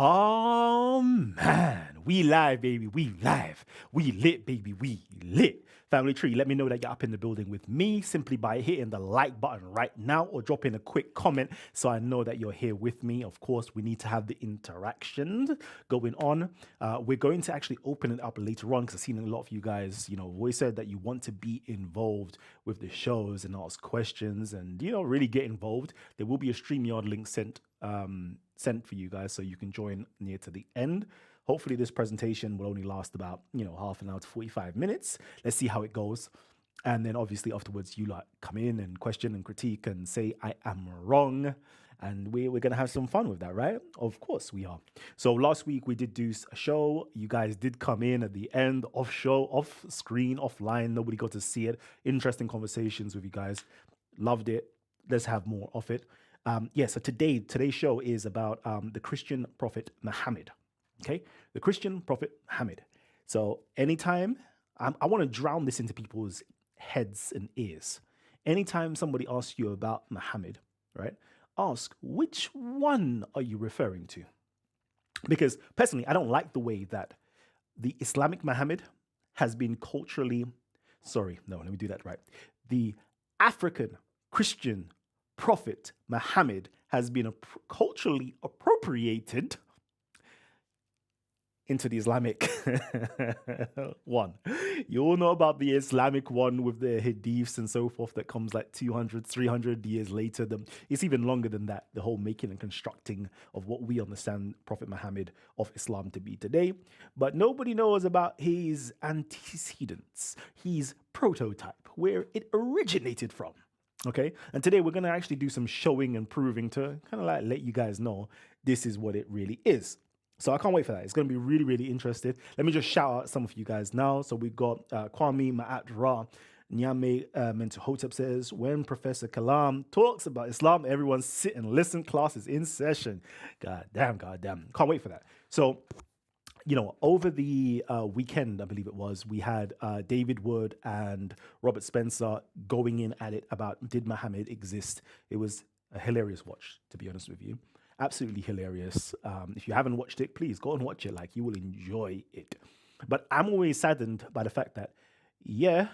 Oh man, we live, baby. We live. We lit, baby. We lit. Family Tree, let me know that you're up in the building with me simply by hitting the like button right now or dropping a quick comment so I know that you're here with me. Of course, we need to have the interaction going on. We're going to actually open it up later on because I've seen a lot of you guys, always said that you want to be involved with the shows and ask questions and, really get involved. There will be a StreamYard link sent for you guys so you can join near to the end. Hopefully this presentation will only last about, half an hour to 45 minutes. Let's see how it goes. And then obviously afterwards you come in and question and critique and say, I am wrong. And we're going to have some fun with that, right? Of course we are. So last week we did do a show. You guys did come in at the end of show, off screen, offline. Nobody got to see it. Interesting conversations with you guys. Loved it. Let's have more of it. So today's show is about the Christian prophet Muhammad. Okay, the Christian prophet Muhammad. So anytime, I want to drown this into people's heads and ears. Anytime somebody asks you about Muhammad, right, ask, which one are you referring to? Because personally, I don't like the way that the Islamic Muhammad has been the African Christian prophet Muhammad has been culturally appropriated into the Islamic one. You all know about the Islamic one with the hadiths and so forth that comes like 200, 300 years later. It's even longer than that, the whole making and constructing of what we understand Prophet Muhammad of Islam to be today. But nobody knows about his antecedents, his prototype, where it originated from. Okay, and today we're going to actually do some showing and proving to kind of like let you guys know this is what it really is. So I can't wait for that. It's going to be really, really interesting. Let me just shout out some of you guys now. So we got Kwame Ma'at Ra, Nyame Mentuhotep says, when Professor Kalam talks about Islam, everyone sit and listen. Class is in session. God damn. Can't wait for that. So, over the weekend, I believe it was, we had David Wood and Robert Spencer going in at it about did Muhammad exist. It was a hilarious watch, to be honest with you. Absolutely hilarious. If you haven't watched it, please go and watch it. Like, you will enjoy it. But I'm always saddened by the fact that, you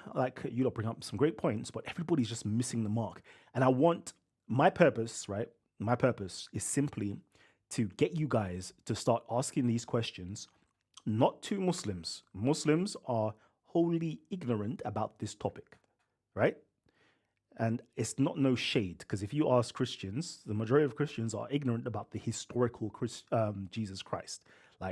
bring up some great points, but everybody's just missing the mark. And I want my purpose, right? My purpose is simply to get you guys to start asking these questions, not to Muslims. Muslims are wholly ignorant about this topic, right? And it's not no shade, because if you ask Christians, the majority of Christians are ignorant about the historical Jesus Christ.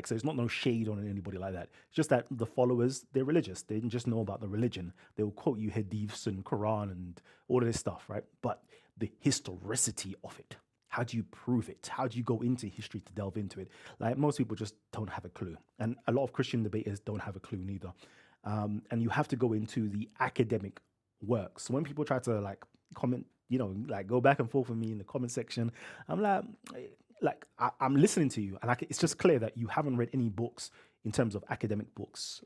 So it's not no shade on anybody like that. It's just that the followers, they're religious. They didn't just know about the religion. They will quote you hadiths and Quran and all of this stuff, right? But the historicity of it, how do you prove it? How do you go into history to delve into it? Most people just don't have a clue. And a lot of Christian debaters don't have a clue neither. And you have to go into the academic works. So when people try to comment, go back and forth with me in the comment section, I'm I'm listening to you, and it's just clear that you haven't read any books in terms of academic books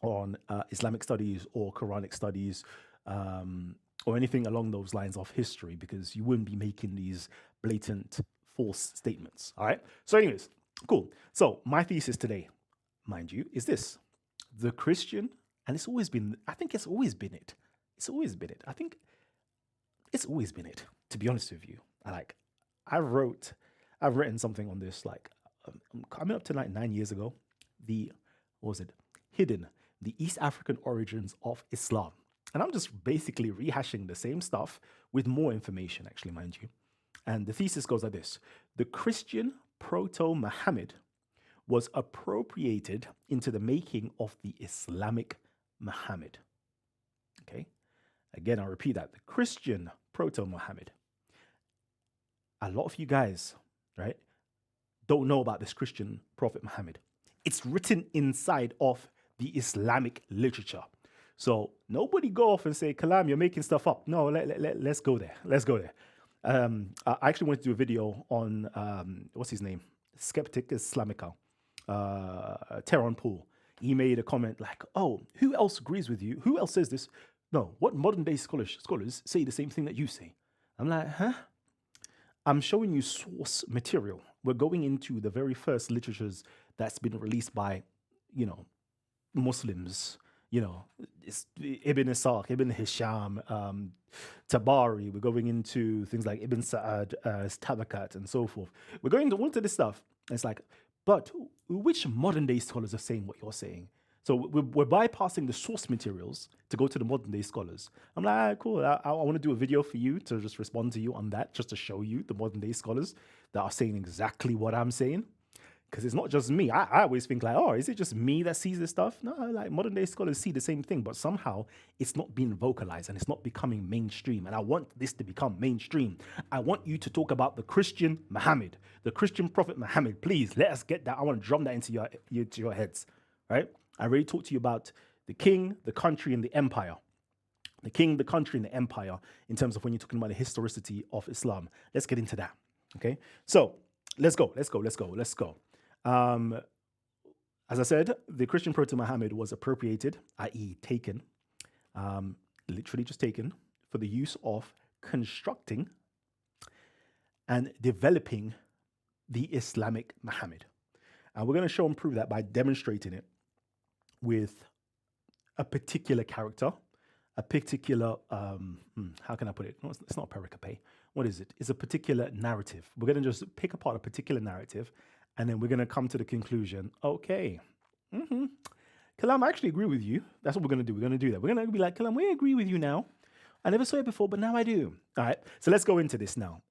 on Islamic studies or Quranic studies or anything along those lines of history, because you wouldn't be making these blatant false statements. All right. So anyways, cool. So my thesis today, mind you, is this: the Christian, and it's always been, I think it's always been it. It's always been it. I think it's always been it, to be honest with you. I've written something on this, coming up to 9 years ago, Hidden, the East African origins of Islam. And I'm just basically rehashing the same stuff with more information, actually, mind you. And the thesis goes like this: the Christian Proto-Muhammad was appropriated into the making of the Islamic Muhammad. Okay. Again, I'll repeat that. The Christian Proto-Muhammad. A lot of you guys, right, don't know about this Christian prophet Muhammad. It's written inside of the Islamic literature. So nobody go off and say, Kalam, you're making stuff up. No, let's go there. Let's go there. I actually wanted to do a video on, what's his name? Skeptic Islamica, Teron Poole. He made a comment like, oh, who else agrees with you? Who else says this? No, what modern day scholars say the same thing that you say? I'm like, huh? I'm showing you source material. we're going into the very first literatures that's been released by, you know, Muslims, you know, it's Ibn Ishaq, Ibn Hisham, Tabari. We're going into things like Ibn Sa'ad, Tabakat, and so forth. We're going to all of this stuff. It's like, but which modern day scholars are saying what you're saying? So we're bypassing the source materials to go to the modern day scholars. I'm like, "Ah, cool. I want to do a video for you to just respond to you on that, just to show you the modern day scholars that are saying exactly what I'm saying. Because it's not just me. I always think like, oh, is it just me that sees this stuff? No, like modern day scholars see the same thing, but somehow it's not being vocalized and it's not becoming mainstream. And I want this to become mainstream. I want you to talk about the Christian Muhammad, the Christian prophet Muhammad. Please let us get that. I want to drum that into your heads, right? I already talked to you about the king, the country, and the empire. The king, the country, and the empire in terms of when you're talking about the historicity of Islam. Let's get into that. Okay, so let's go. Um, as I said, the Christian Proto-Muhammad was appropriated, i.e., taken, literally just taken, for the use of constructing and developing the Islamic Muhammad. And we're going to show and prove that by demonstrating it with a particular character, a particular, how can I put it? No, it's not a pericope. What is it? It's a particular narrative. We're going to just pick apart a particular narrative, and then we're going to come to the conclusion, okay, Kalam, I actually agree with you. That's what we're going to do. We're going to do that. We're going to be like, Kalam, we agree with you now. I never saw it before, but now I do. All right, so let's go into this now.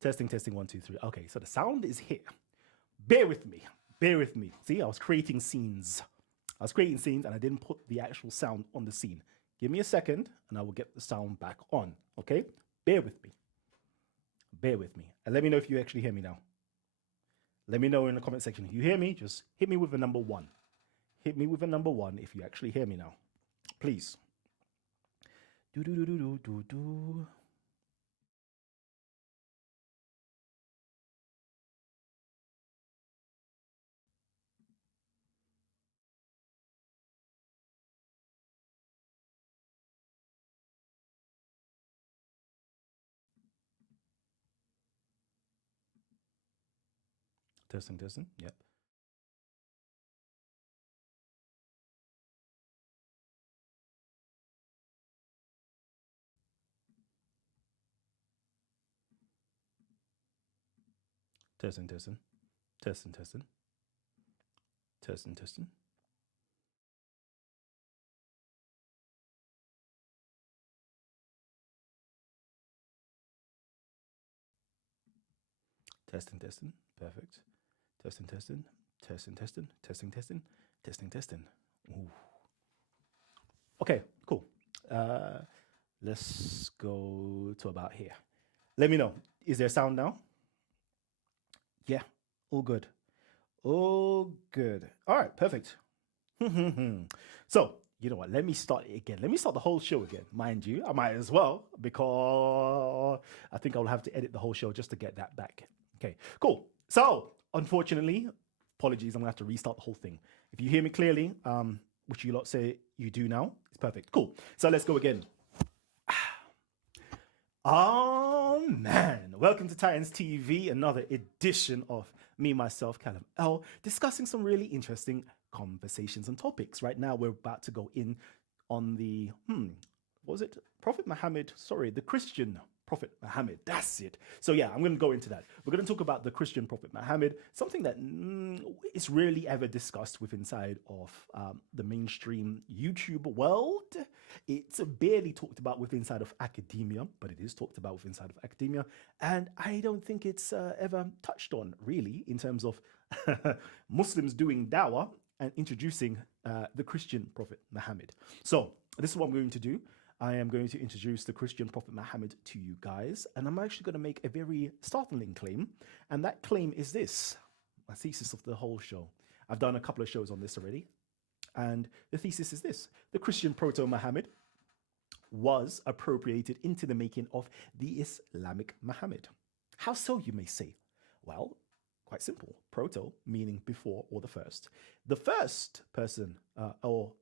Testing, testing, one, two, three. Okay, so the sound is here. Bear with me. Bear with me. See, I was creating scenes. And I didn't put the actual sound on the scene. Give me a second and I will get the sound back on. Okay? Bear with me. Bear with me. And let me know if you actually hear me now. Let me know in the comment section. If you hear me, just hit me with a number one. Hit me with a number one if you actually hear me now. Please. Do do do do do do do. Testing, testing. Yep. Testing, testing. Testing, testing, testing, testing. Testing, testing. Perfect. Testing, testing, testing, testing, testing, testing, testing, testing. Ooh. Okay, cool. Let's go to about here. Let me know. Is there sound now? Yeah, all good. All good. All right, perfect. So, you know what? Let me start it again. Let me start the whole show again. Mind you, I might as well because I think I'll have to edit the whole show just to get that back. Okay, cool. So, unfortunately, apologies, I'm gonna have to restart the whole thing. If you hear me clearly, which you lot say you do now, it's perfect. Cool. So let's go again. Oh man, welcome to Titans TV, another edition of me, myself, Callum L, discussing some really interesting conversations and topics. Right now, we're about to go in on the, what was it? Prophet Muhammad, sorry, the Christian Prophet Muhammad, that's it. So yeah, I'm going to go into that. We're going to talk about the Christian Prophet Muhammad, something that is rarely ever discussed with inside of the mainstream YouTube world. It's barely talked about with inside of academia, but it is talked about with inside of academia. And I don't think it's ever touched on really in terms of Muslims doing dawah and introducing the Christian Prophet Muhammad. So this is what I'm going to do. I am going to introduce the Christian Prophet Muhammad to you guys, and I'm actually going to make a very startling claim, and that claim is this, my thesis of the whole show. I've done a couple of shows on this already, and the thesis is this: the Christian Proto-Muhammad was appropriated into the making of the Islamic Muhammad. How so, you may say? Well, quite simple. Proto meaning before or the first. The first person, or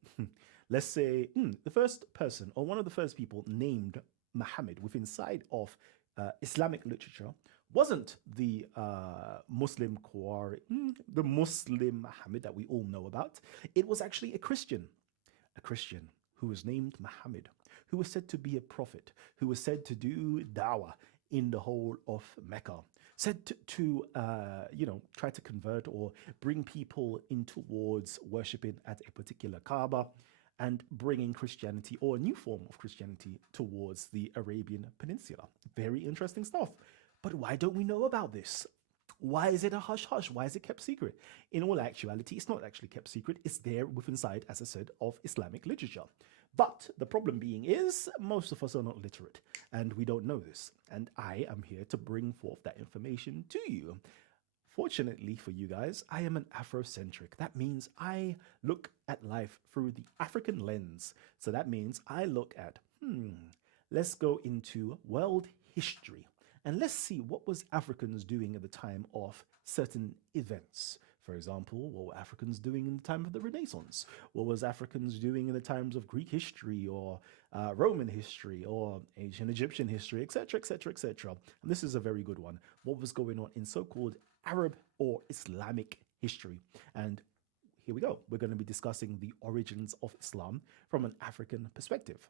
let's say the first person or one of the first people named Muhammad within side of Islamic literature wasn't the Muslim the Muslim Muhammad that we all know about. It was actually a Christian who was named Muhammad, who was said to be a prophet, who was said to do dawah in the whole of Mecca, said to try to convert or bring people in towards worshipping at a particular Kaaba and bringing Christianity or a new form of Christianity towards the Arabian Peninsula. Very interesting stuff. But why don't we know about this? Why is it a hush-hush? Why is it kept secret? In all actuality, it's not actually kept secret. It's there within inside, as I said, of Islamic literature. But the problem being is most of us are not literate and we don't know this. And I am here to bring forth that information to you. Fortunately for you guys, I am an Afrocentric. That means I look at life through the African lens. So that means I look at, let's go into world history and let's see what was Africans doing at the time of certain events. For example, what were Africans doing in the time of the Renaissance? What was Africans doing in the times of Greek history or Roman history or ancient Egyptian history, etc., etc., etc. And this is a very good one. What was going on in so-called Arab or Islamic history? And here we go. We're going to be discussing the origins of Islam from an African perspective.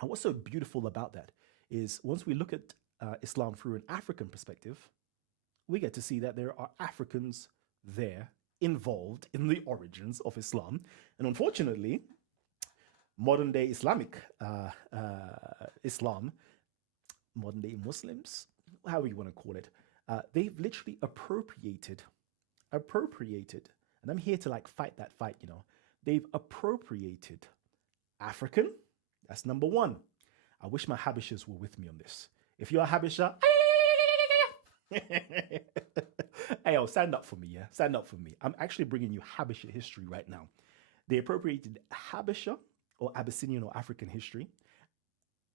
And what's so beautiful about that is once we look at Islam through an African perspective, we get to see that there are Africans there involved in the origins of Islam. And unfortunately, modern day Islamic Islam, modern day Muslims, however you want to call it, they've literally appropriated, and I'm here to like fight that fight, you know. They've appropriated African, that's number one. I wish my Habishas were with me on this. If you're a Habisha, hey, yo, stand up for me, yeah? Stand up for me. I'm actually bringing you Habisha history right now. They appropriated Habisha or Abyssinian or African history,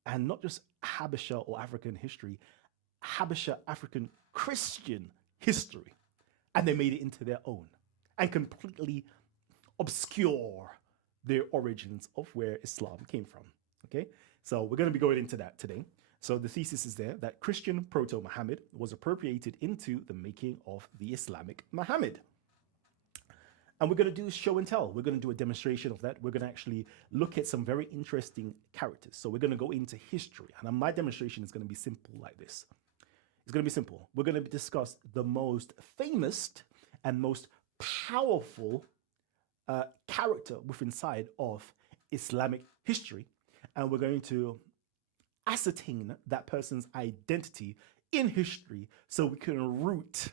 and not just Habisha or African history, Habisha African Christian history. And they made it into their own and completely obscure their origins of where Islam came from, okay? So we're going to be going into that today. So the thesis is there that Christian Proto-Muhammad was appropriated into the making of the Islamic Muhammad. And we're going to do show and tell. We're going to do a demonstration of that. We're going to actually look at some very interesting characters. So we're going to go into history. And my demonstration is going to be simple like this. It's going to be simple. We're going to discuss the most famous and most powerful character within side of Islamic history. And we're going to ascertain that person's identity in history so we can root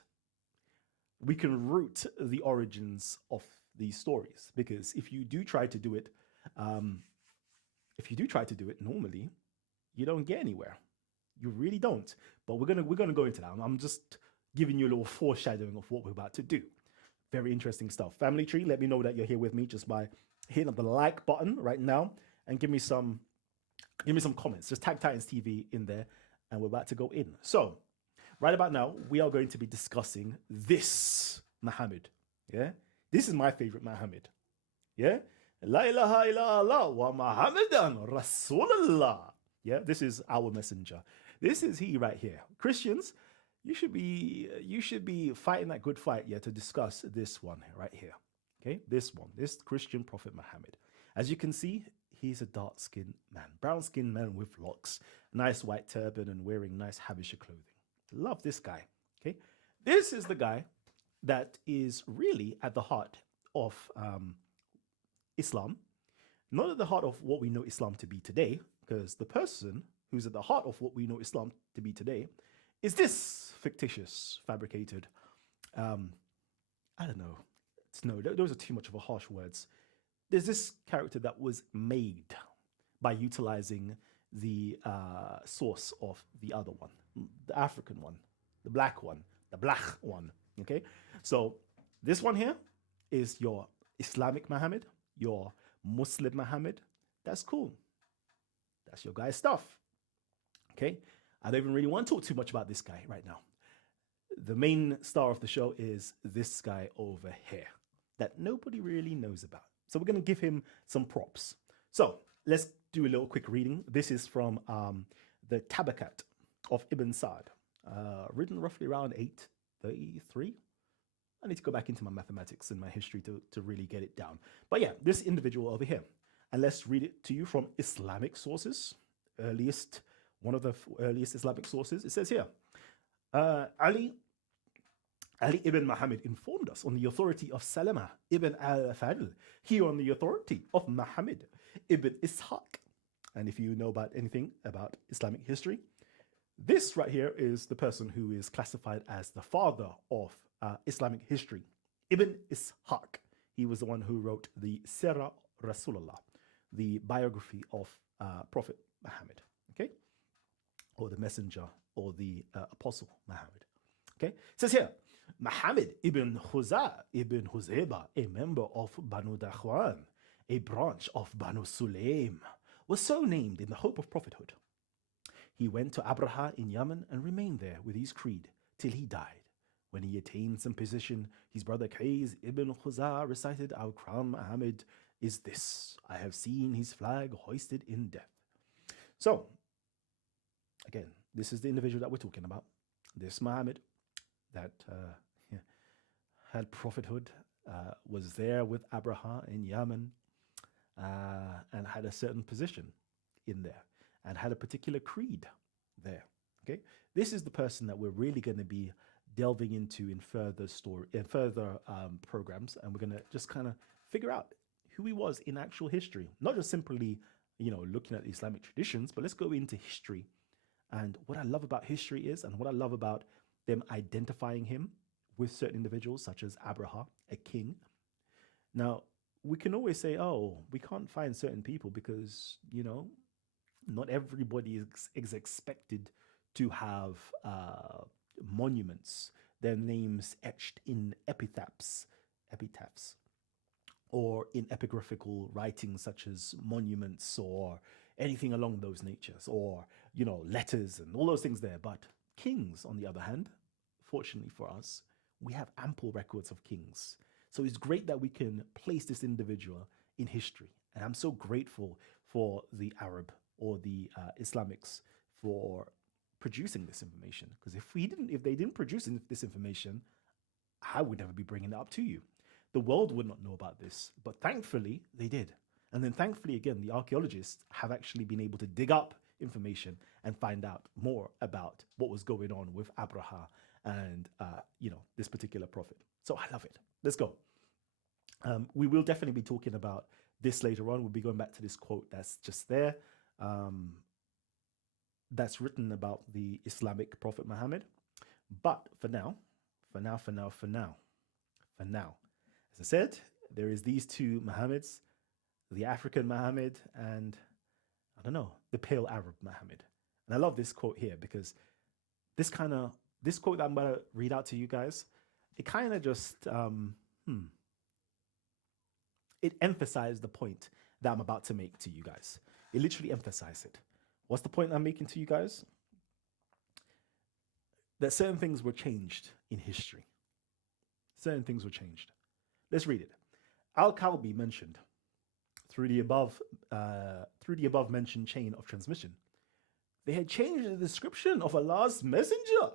the origins of these stories. Because if you do try to do it normally, you don't get anywhere. You really don't. But we're gonna go into that. I'm just giving you a little foreshadowing of what we're about to do. Very interesting stuff. Family Tree, let me know that you're here with me just by hitting the like button right now and give me some comments. Just tag Titans TV in there, and we're about to go in. So, right about now, we are going to be discussing this Muhammad. Yeah, this is my favorite Muhammad. Yeah, La ilaha illallah wa Muhammadan Rasulullah. Yeah, this is our messenger. This is he right here. Christians, you should be fighting that good fight, yeah, to discuss this one right here. Okay, this Christian prophet Muhammad. As you can see, he's a dark-skinned man, brown-skinned man with locks, nice white turban, and wearing nice Habesha clothing. Love this guy. Okay, this is the guy that is really at the heart of Islam, not at the heart of what we know Islam to be today, because the person who's at the heart of what we know Islam to be today is this fictitious, fabricated, I don't know. No, those are too much of a harsh words. There's this character that was made by utilizing the source of the other one, the African one, the black one, the black one. Okay, so this one here is your Islamic Muhammad, your Muslim Muhammad. That's cool. That's your guy's stuff. Okay, I don't even really want to talk too much about this guy right now. The main star of the show is this guy over here that nobody really knows about. So we're going to give him some props. So let's do a little quick reading. This is from the Tabakat of Ibn Sa'd, written roughly around 833. I need to go back into my mathematics and my history to really get it down. But yeah, this individual over here. And let's read it to you from Islamic sources, one of the earliest Islamic sources. It says here, Ali ibn Muhammad informed us on the authority of Salama ibn al-Fadl, here on the authority of Muhammad ibn Ishaq. And if you know about anything about Islamic history, this right here is the person who is classified as the father of Islamic history, Ibn Ishaq. He was the one who wrote the Sirah Rasulullah, the biography of Prophet Muhammad, okay? Or the messenger, or the apostle Muhammad, okay? It says here, Muhammad ibn Huzayba, a member of Banu Dakhwan, a branch of Banu Sulaim, was so named in the hope of prophethood. He went to Abraha in Yemen and remained there with his creed till he died. When he attained some position, his brother Qais ibn Khuzah recited, Our crown Muhammad is this. I have seen his flag hoisted in death. So, again, this is the individual that we're talking about. This Muhammad that had prophethood, was there with Abraha in Yemen, and had a certain position in there, and had a particular creed there. Okay, this is the person that we're really going to be delving into in further programs, and we're going to just kind of figure out who he was in actual history, not just simply looking at the Islamic traditions, but let's go into history. And what I love about history is, and what I love about them identifying him with certain individuals such as Abraha, a king. Now, we can always say, oh, we can't find certain people because not everybody is expected to have monuments, their names etched in epitaphs, or in epigraphical writings such as monuments or anything along those natures, or letters and all those things there. But kings, on the other hand, fortunately for us, we have ample records of kings. So it's great that we can place this individual in history. And I'm so grateful for the Arab or the Islamics for producing this information. Because if they didn't produce this information, I would never be bringing it up to you. The world would not know about this, but thankfully they did. And then thankfully, again, the archaeologists have actually been able to dig up information and find out more about what was going on with Abraha and, this particular prophet. So I love it. Let's go. We will definitely be talking about this later on. We'll be going back to this quote that's just there. That's written about the Islamic Prophet Muhammad. But for now, as I said, there is these two Muhammads, the African Muhammad and, I don't know, the pale Arab Muhammad. And I love this quote here because this quote that I'm going to read out to you guys, it kind of just, it emphasized the point that I'm about to make to you guys. It literally emphasized it. What's the point I'm making to you guys? That certain things were changed in history. Certain things were changed. Let's read it. Al-Kalbi mentioned, through the above mentioned chain of transmission, they had changed the description of Allah's messenger.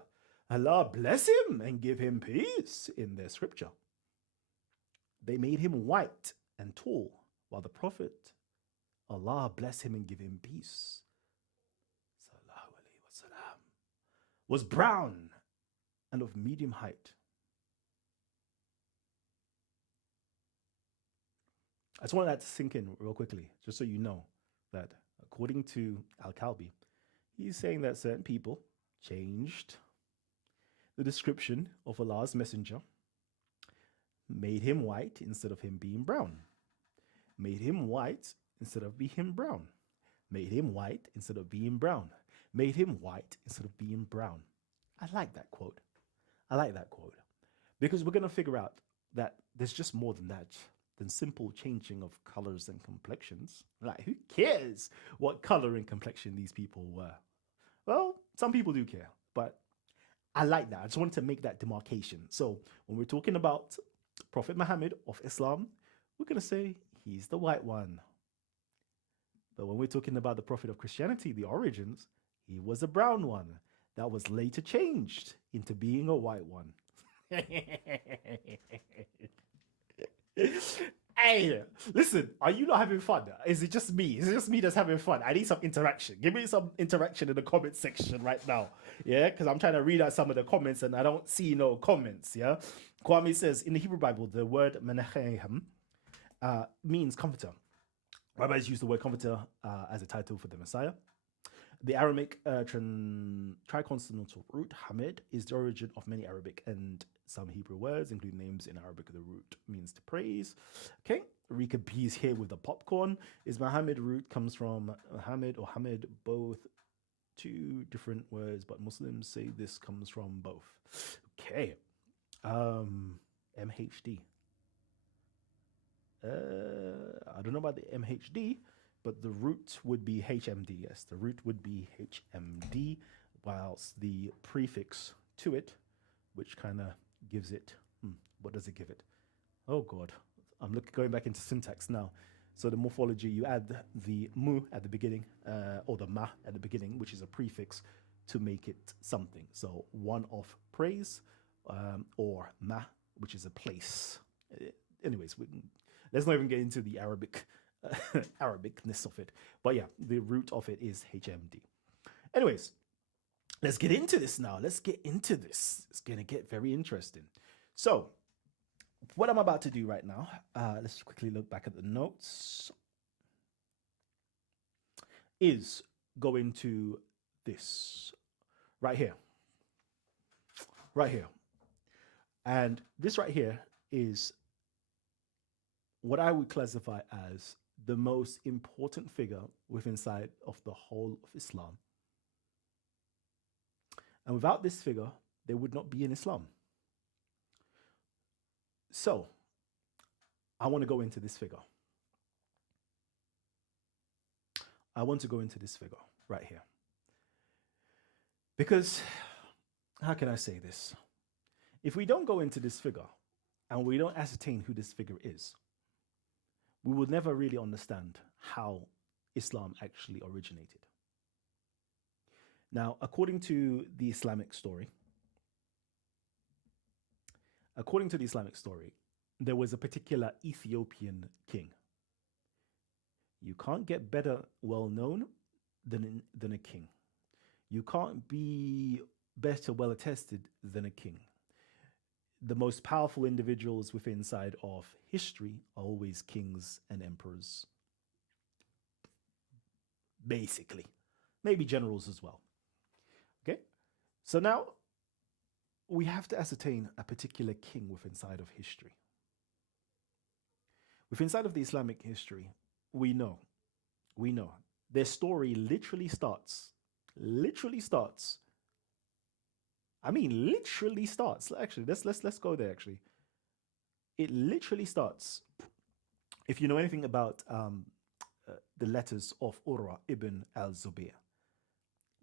Allah bless him and give him peace in their scripture. They made him white and tall, while the Prophet, Allah bless him and give him peace, was brown and of medium height. I just want that to sink in real quickly, just so you know that according to Al-Kalbi, he's saying that certain people changed the description of Allah's messenger, made him white instead of him being brown, made him white instead of being brown, made him white instead of being brown, made him white instead of being brown. I like that quote. I like that quote because we're going to figure out that there's just more than that, than simple changing of colors and complexions. Like, who cares what color and complexion these people were? Well, some people do care, but I like that. I just wanted to make that demarcation. So when we're talking about Prophet Muhammad of Islam, we're going to say he's the white one. But when we're talking about the Prophet of Christianity, the origins, he was a brown one that was later changed into being a white one. Hey, listen, are you not having fun? Is it just me? Is it just me that's having fun? I need some interaction. Give me some interaction in the comment section right now. Yeah, because I'm trying to read out some of the comments and I don't see no comments. Yeah, Kwame says in the Hebrew Bible, the word menachem means comforter. Rabbis use the word comforter as a title for the Messiah. The Aramaic triconsonantal root, Hamid, is the origin of many Arabic and some Hebrew words, including names in Arabic. The root means to praise. Okay, Rika B is here with the popcorn. Is Muhammad root comes from Muhammad or Hamid, both two different words, but Muslims say this comes from both. Okay, MHD. I don't know about the MHD, but the root would be HMD. Yes, the root would be HMD, whilst the prefix to it, which kind of gives it, what does it give it? Oh God, I'm going back into syntax now. So the morphology, you add the mu at the beginning, or the ma at the beginning, which is a prefix to make it something. So one of praise, or ma, which is a place. Anyways, let's not even get into the Arabicness of it. But yeah, the root of it is HMD. Anyways, let's get into this now. Let's get into this. It's going to get very interesting. So what I'm about to do right now, let's quickly look back at the notes, is go into this right here. Right here. And this right here is what I would classify as the most important figure within inside of the whole of Islam. And without this figure, there would not be an Islam. So, I want to go into this figure. I want to go into this figure right here. Because, how can I say this? If we don't go into this figure and we don't ascertain who this figure is, we will never really understand how Islam actually originated. Now, according to the Islamic story, there was a particular Ethiopian king. You can't get better well known than a king. You can't be better well attested than a king. the most powerful individuals within inside of history are always kings and emperors, basically. Maybe generals as well. Okay? So now we have to ascertain a particular king within inside of history. Within inside of the Islamic history, we know their story literally starts. Actually, let's go there. Actually, it literally starts. If you know anything about the letters of Urwa ibn al-Zubayr,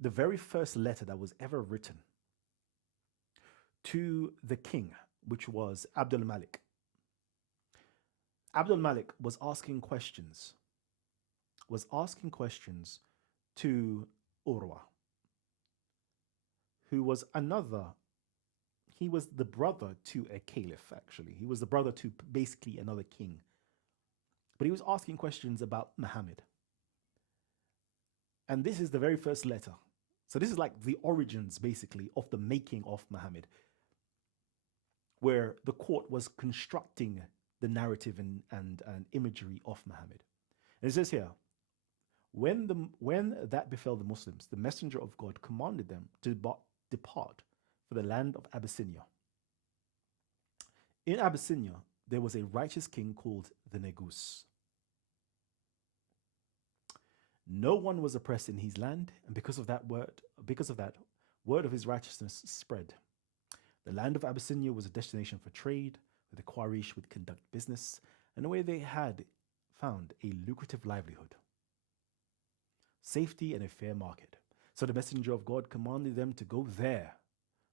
the very first letter that was ever written to the king, which was Abdul Malik. Abdul Malik was asking questions to Urwa, who was he was the brother to a caliph, actually. He was the brother to basically another king. But he was asking questions about Muhammad. And this is the very first letter. So this is like the origins, basically, of the making of Muhammad, where the court was constructing the narrative and imagery of Muhammad. And it says here, when that befell the Muslims, the messenger of God commanded them to depart for the land of Abyssinia. In Abyssinia, there was a righteous king called the Negus. No one was oppressed in his land, and because of that, word of his righteousness spread. The land of Abyssinia was a destination for trade, where the Quraysh would conduct business, and where they had found a lucrative livelihood, safety, and a fair market. So the messenger of God commanded them to go there.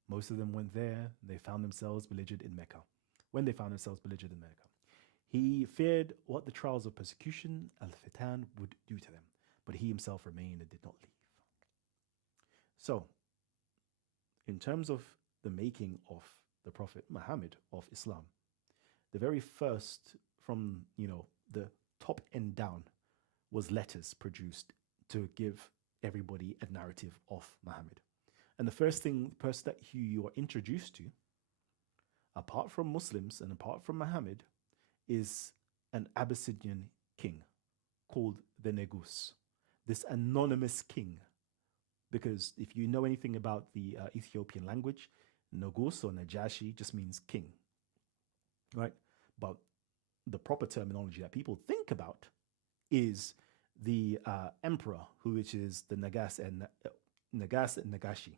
Most of them went there. They found themselves beleaguered in Mecca. He feared what the trials of persecution, al-fitan, would do to them, but he himself remained and did not leave. So, in terms of the making of the Prophet Muhammad of Islam, the very first, from the top end down, was letters produced to give everybody a narrative of Muhammad. And the first person that you are introduced to, apart from Muslims and apart from Muhammad, is an Abyssinian king called the Negus, this anonymous king. Because if you know anything about the Ethiopian language, Negus or Najashi just means king, right? But the proper terminology that people think about is the emperor, which is the Negus and Nagashi.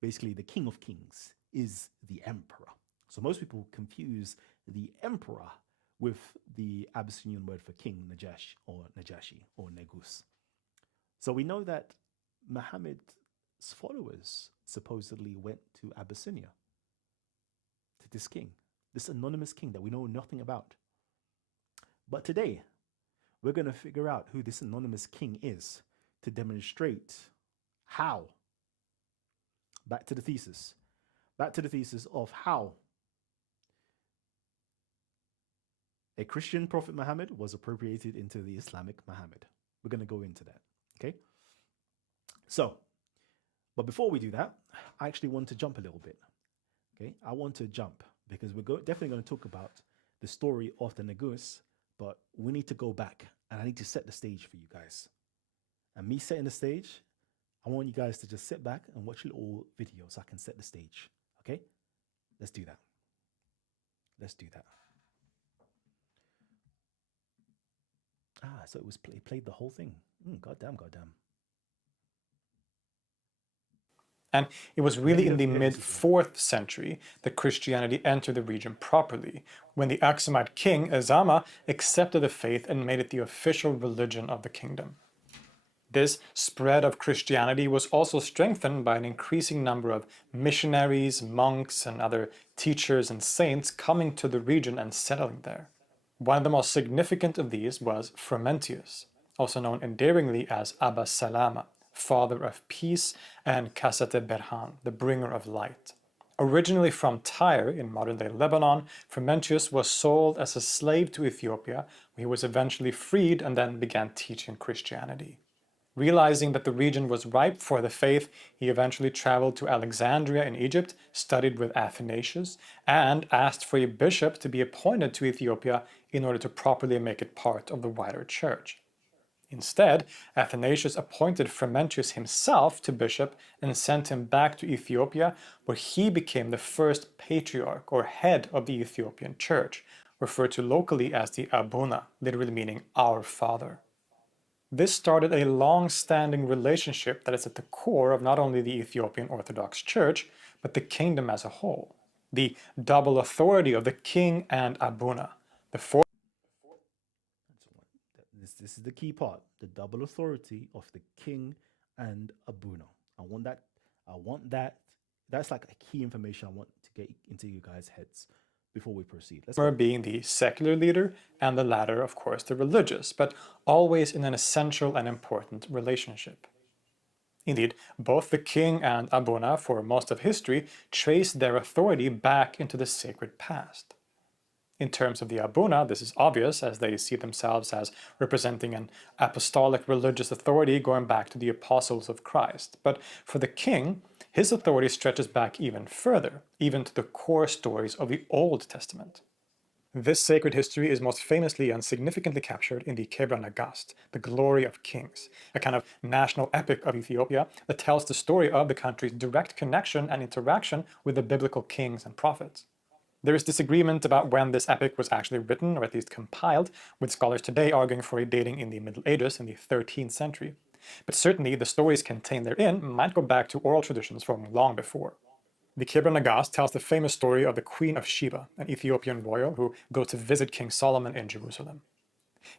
Basically, the king of kings is the emperor. So most people confuse the emperor with the Abyssinian word for king, Najash or Najashi or Negus. So we know that Muhammad's followers supposedly went to Abyssinia, to this king, this anonymous king that we know nothing about. But today, we're going to figure out who this anonymous king is to demonstrate how. Back to the thesis of how a Christian Prophet Muhammad was appropriated into the Islamic Muhammad. We're going to go into that, okay? So, but before we do that, I actually want to jump a little bit, okay? I want to jump because we're definitely going to talk about the story of the Negus, but we need to go back and I need to set the stage for you guys. And me setting the stage, I want you guys to just sit back and watch a little video so I can set the stage, okay? Let's do that. So it was played the whole thing. Goddamn. And it was really in the mid-4th century that Christianity entered the region properly, when the Aksumite king, Azama, accepted the faith and made it the official religion of the kingdom. This spread of Christianity was also strengthened by an increasing number of missionaries, monks, and other teachers and saints coming to the region and settling there. One of the most significant of these was Frumentius, also known endearingly as Abba Salama, father of peace, and Kasate Berhan, the bringer of light. Originally from Tyre in modern-day Lebanon, Frumentius was sold as a slave to Ethiopia, where he was eventually freed and then began teaching Christianity. Realizing that the region was ripe for the faith, he eventually traveled to Alexandria in Egypt, studied with Athanasius, and asked for a bishop to be appointed to Ethiopia in order to properly make it part of the wider church. Instead, Athanasius appointed Frumentius himself to bishop and sent him back to Ethiopia, where he became the first patriarch or head of the Ethiopian church, referred to locally as the Abuna, literally meaning our father. This started a long-standing relationship that is at the core of not only the Ethiopian Orthodox Church, but the kingdom as a whole. The double authority of the king and Abuna. This is the key part: the double authority of the king and Abuna. I want that. I want that. That's like a key information I want to get into you guys' heads before we proceed. Let's go. Being the secular leader, and the latter, of course, the religious, but always in an essential and important relationship. Indeed, both the king and Abuna, for most of history, trace their authority back into the sacred past. In terms of the Abuna, this is obvious, as they see themselves as representing an apostolic religious authority going back to the apostles of Christ. But for the king, his authority stretches back even further, even to the core stories of the Old Testament. This sacred history is most famously and significantly captured in the Kebra Nagast, the Glory of Kings, a kind of national epic of Ethiopia that tells the story of the country's direct connection and interaction with the biblical kings and prophets. There is disagreement about when this epic was actually written, or at least compiled, with scholars today arguing for a dating in the Middle Ages in the 13th century. But certainly the stories contained therein might go back to oral traditions from long before. The Kebra Nagast tells the famous story of the Queen of Sheba, an Ethiopian royal who goes to visit King Solomon in Jerusalem.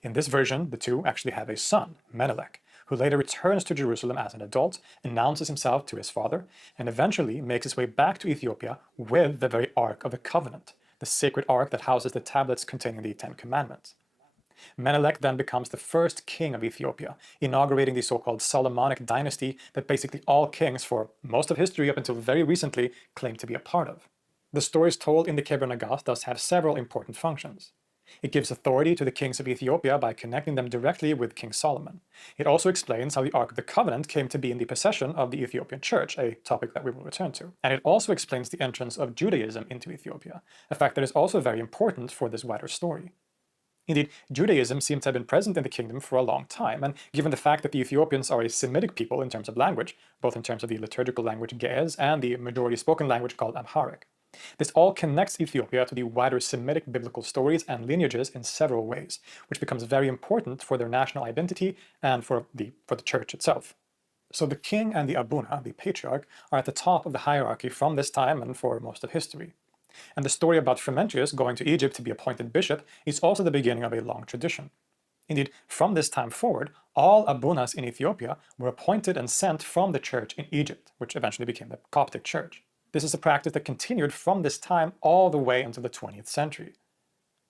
In this version, the two actually have a son, Menelik, who later returns to Jerusalem as an adult, announces himself to his father, and eventually makes his way back to Ethiopia with the very Ark of the Covenant, the sacred ark that houses the tablets containing the Ten Commandments. Menelik then becomes the first king of Ethiopia, inaugurating the so-called Solomonic dynasty that basically all kings for most of history up until very recently claimed to be a part of. The stories told in the Kebra Nagast thus have several important functions. It gives authority to the kings of Ethiopia by connecting them directly with King Solomon. It also explains how the Ark of the Covenant came to be in the possession of the Ethiopian Church, a topic that we will return to. And it also explains the entrance of Judaism into Ethiopia, a fact that is also very important for this wider story. Indeed, Judaism seems to have been present in the kingdom for a long time, and given the fact that the Ethiopians are a Semitic people in terms of language, both in terms of the liturgical language Ge'ez and the majority spoken language called Amharic, this all connects Ethiopia to the wider Semitic biblical stories and lineages in several ways, which becomes very important for their national identity and for the church itself. So the king and the Abuna, the patriarch, are at the top of the hierarchy from this time and for most of history. And the story about Frumentius going to Egypt to be appointed bishop is also the beginning of a long tradition. Indeed, from this time forward, all Abunas in Ethiopia were appointed and sent from the church in Egypt, which eventually became the Coptic Church. This is a practice that continued from this time all the way until the 20th century.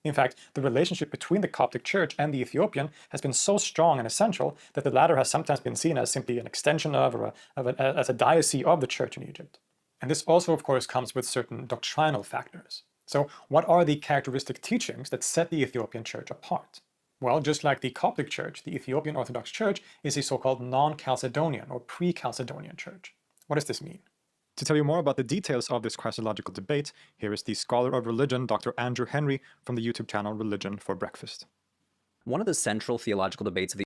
In fact, the relationship between the Coptic Church and the Ethiopian has been so strong and essential that the latter has sometimes been seen as simply an extension of, or as a diocese of the church in Egypt. And this also, of course, comes with certain doctrinal factors. So what are the characteristic teachings that set the Ethiopian Church apart? Well, just like the Coptic Church, the Ethiopian Orthodox Church is a so-called non-Chalcedonian or pre-Chalcedonian church. What does this mean? To tell you more about the details of this christological debate, here is the scholar of religion, Dr. Andrew Henry, from the YouTube channel Religion for Breakfast. One of the central theological debates of the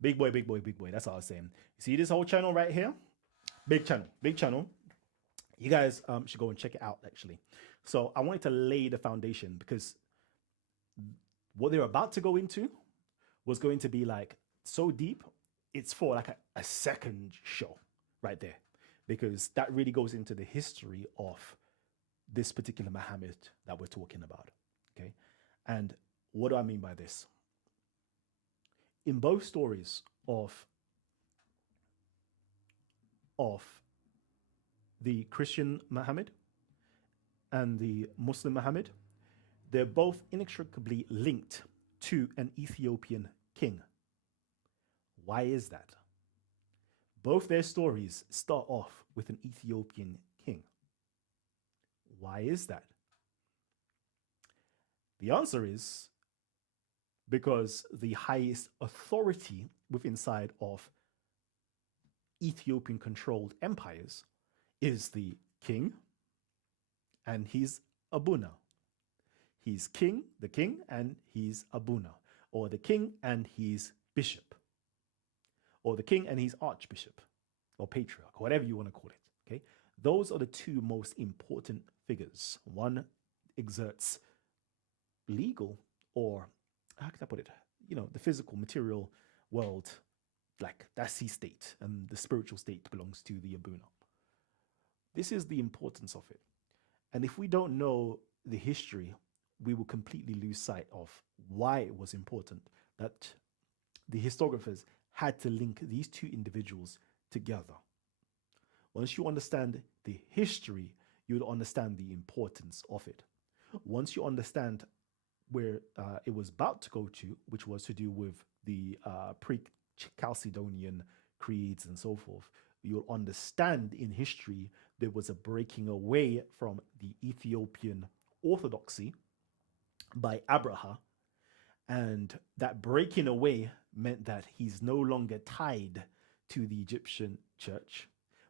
Big boy, big boy, big boy. That's all I was saying. You see this whole channel right here? Big channel, big channel. You guys should go and check it out, actually. So I wanted to lay the foundation because what they're about to go into was going to be like so deep. It's for like a second show right there, because that really goes into the history of this particular Muhammad that we're talking about. Okay. And what do I mean by this? In both stories of the Christian Muhammad and the Muslim Muhammad, they're both inextricably linked to an Ethiopian king. Why is that? Both their stories start off with an Ethiopian king. Why is that? The answer is because the highest authority within side of Ethiopian controlled empires is the king, and he's Abuna. He's king, the king, and he's Abuna, or the king and he's bishop, or the king and he's archbishop, or patriarch, whatever you want to call it. Okay, those are the two most important figures. One exerts legal, or how can I put it? The physical, material world, like that's his state, and the spiritual state belongs to the Abuna. This is the importance of it. And if we don't know the history, we will completely lose sight of why it was important that the historiographers had to link these two individuals together. Once you understand the history, you'll understand the importance of it. Once you understand where it was about to go to, which was to do with the pre-Chalcedonian creeds and so forth, you'll understand in history there was a breaking away from the Ethiopian orthodoxy by Abraha, and that breaking away meant that he's no longer tied to the Egyptian church,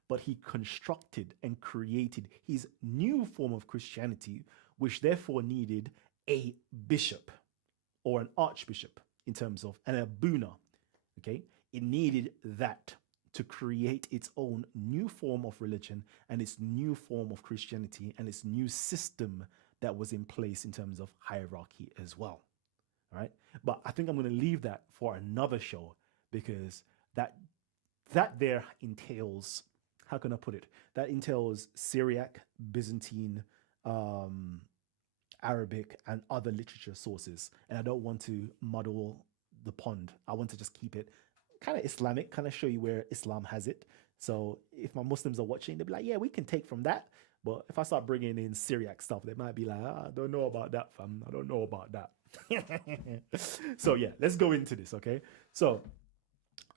but he constructed and created his new form of Christianity, which therefore needed a bishop or an archbishop in terms of an Abuna. Okay, it needed that to create its own new form of religion and its new form of Christianity and its new system that was in place in terms of hierarchy as well. All right, but I think I'm going to leave that for another show, because that there entails, how can I put it? That entails Syriac, Byzantine, Arabic, and other literature sources, and I don't want to muddle the pond. I want to just keep it kind of Islamic, kind of show you where Islam has it. So if my Muslims are watching, they'll be like, yeah, we can take from that. But if I start bringing in Syriac stuff, they might be like, I don't know about that, fam. I don't know about that. So yeah, let's go into this, okay? So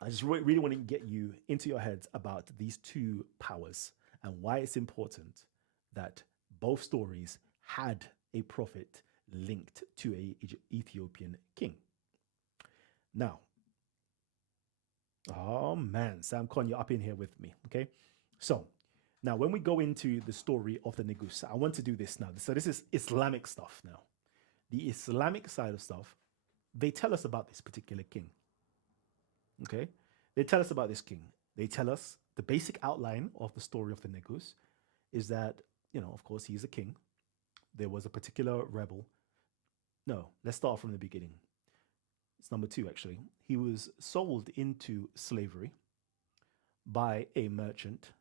I just really want to get you into your heads about these two powers and why it's important that both stories had a prophet linked to a Ethiopian king. Now, oh man, Sam Con, you're up in here with me, okay? So now when we go into the story of the Negus, I want to do this now. So this is Islamic stuff now. The Islamic side of stuff, they tell us about this particular king, okay? They tell us about this king. They tell us the basic outline of the story of the Negus is that, of course, he's a king. There was a particular rebel. No, let's start from the beginning. It's number 2, actually. He was sold into slavery by a merchant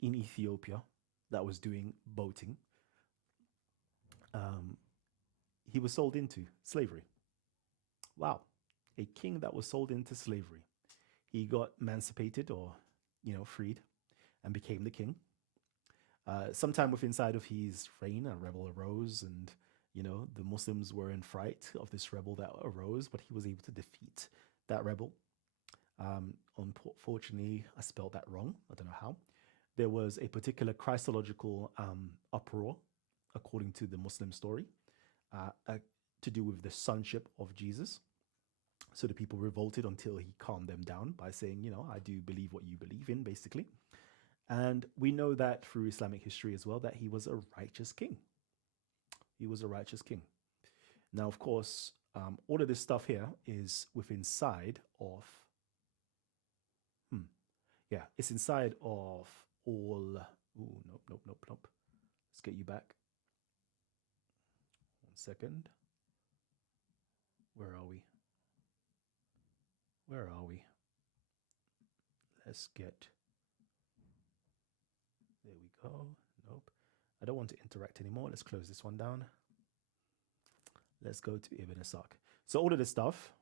in Ethiopia that was doing boating. He was sold into slavery. Wow. A king that was sold into slavery. He got emancipated, or, freed, and became the king. Sometime within inside of his reign, a rebel arose, and the Muslims were in fright of this rebel that arose, but he was able to defeat that rebel. Unfortunately, I spelled that wrong. I don't know how. There was a particular christological uproar, according to the Muslim story, to do with the sonship of Jesus. So the people revolted until he calmed them down by saying, I do believe what you believe in, basically. And we know that through Islamic history as well, that he was a righteous king. He was a righteous king. Now, of course, all of this stuff here is within side of, it's inside of all, nope. Let's get you back. 1 second. Where are we? Let's get, there we go. Nope. I don't want to interact anymore. Let's close this one down. Let's go to Ibn Ishaq. So all of this stuff,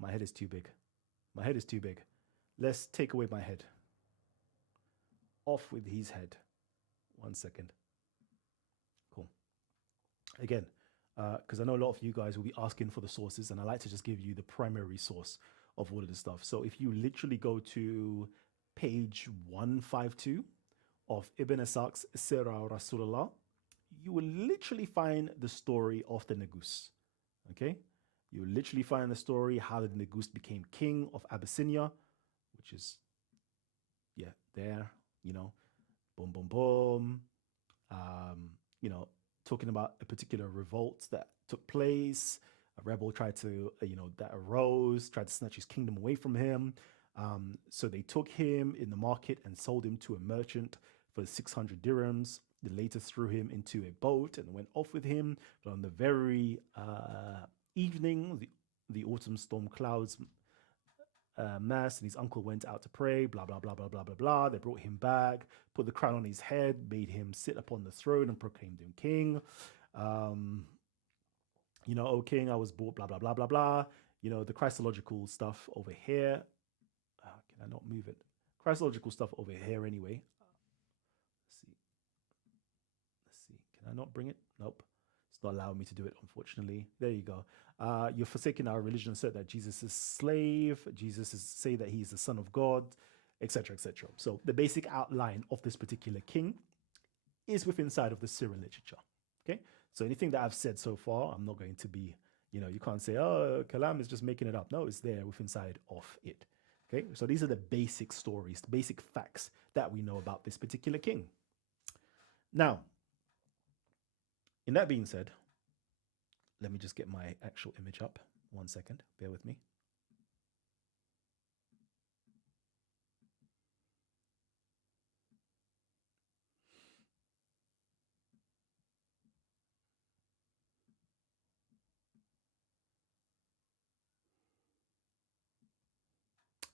my head is too big. Let's take away my head. Off with his head. 1 second. Cool. Again, because I know a lot of you guys will be asking for the sources, and I like to just give you the primary source of all of this stuff. So if you literally go to page 152 of Ibn Ishaq's Sirah Rasulullah, you will literally find the story of the Negus. Okay? You will literally find the story how the Negus became king of Abyssinia, which is, yeah, there, boom, boom, boom. Talking about a particular revolt that took place. A rebel tried to, that arose, tried to snatch his kingdom away from him. So they took him in the market and sold him to a merchant for 600 dirhams. They later threw him into a boat and went off with him. But on the very evening, the autumn storm clouds mass, and his uncle went out to pray, blah, blah, blah, blah, blah, blah, blah. They brought him back, put the crown on his head, made him sit upon the throne and proclaimed him king. O king, I was bought, blah, blah, blah, blah, blah. The Christological stuff over here. Can I not move it? Christological stuff over here anyway. Let's see. Can I not bring it? Nope. It's not allowing me to do it, unfortunately. There you go. You're forsaking our religion, said that Jesus is slave. Jesus is say that he is the son of God, etc., etc. So the basic outline of this particular king is within inside of the Syrian literature. Okay. So anything that I've said so far, I'm not going to be, you can't say, oh, Kalam is just making it up. No, it's there within inside of it. Okay. So these are the basic stories, the basic facts that we know about this particular king. Now, in that being said, let me just get my actual image up. 1 second. Bear with me.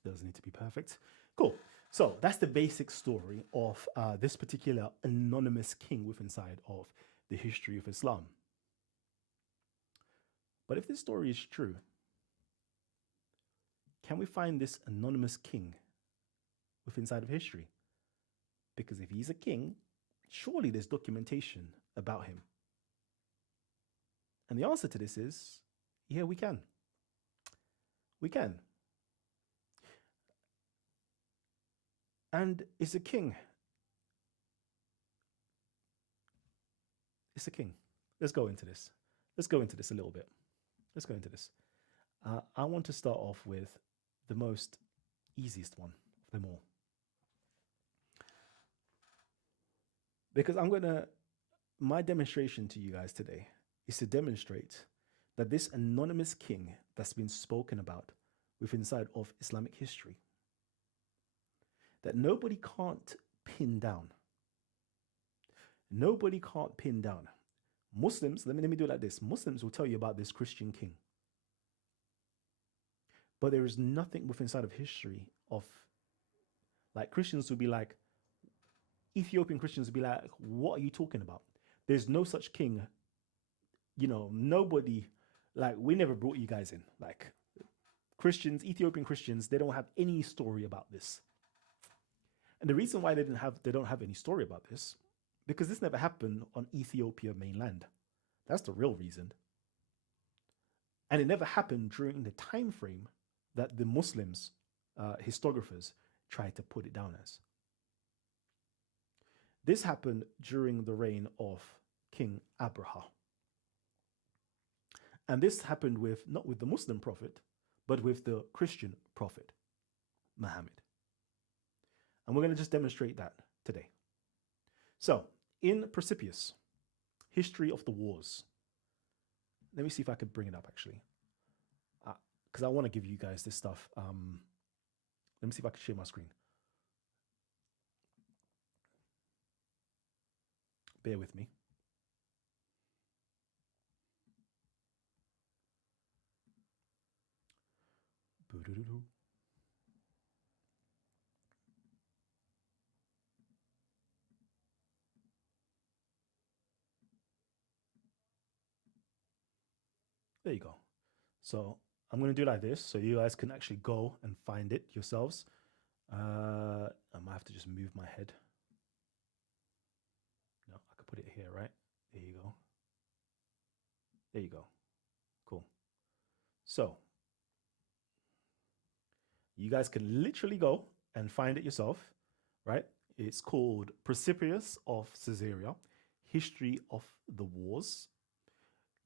Doesn't need to be perfect. Cool. So that's the basic story of this particular anonymous king within inside of the history of Islam. But if this story is true, can we find this anonymous king within inside of history? Because if he's a king, surely there's documentation about him. And the answer to this is, yeah, we can. We can. And it's a king. It's a king. Let's go into this. Let's go into this a little bit. Let's go into this. I want to start off with the most easiest one of them all. Because my demonstration to you guys today is to demonstrate that this anonymous king that's been spoken about within inside of Islamic history, that nobody can't pin down. Nobody can't pin down. Muslims, let me do it like this. Muslims will tell you about this Christian king. But there is nothing within inside of history of, like, Christians would be like, Ethiopian Christians would be like, what are you talking about? There's no such king. Nobody, like, we never brought you guys in. Like, Christians, Ethiopian Christians, they don't have any story about this. And the reason why they don't have any story about this, because this never happened on Ethiopia mainland. That's the real reason. And it never happened during the time frame that the Muslims, historiographers, tried to put it down as. This happened during the reign of King Abraha. And this happened not with the Muslim prophet, but with the Christian prophet, Muhammad. And we're going to just demonstrate that today. So, in Procopius, History of the Wars. Let me see if I can bring it up, actually. Because I want to give you guys this stuff. Let me see if I can share my screen. Bear with me. Boo-doo-doo-doo. There you go. So I'm going to do it like this so you guys can actually go and find it yourselves. I might have to just move my head. No, I could put it here, right? There you go. There you go. Cool. So you guys can literally go and find it yourself, right? It's called Procopius of Caesarea, History of the Wars.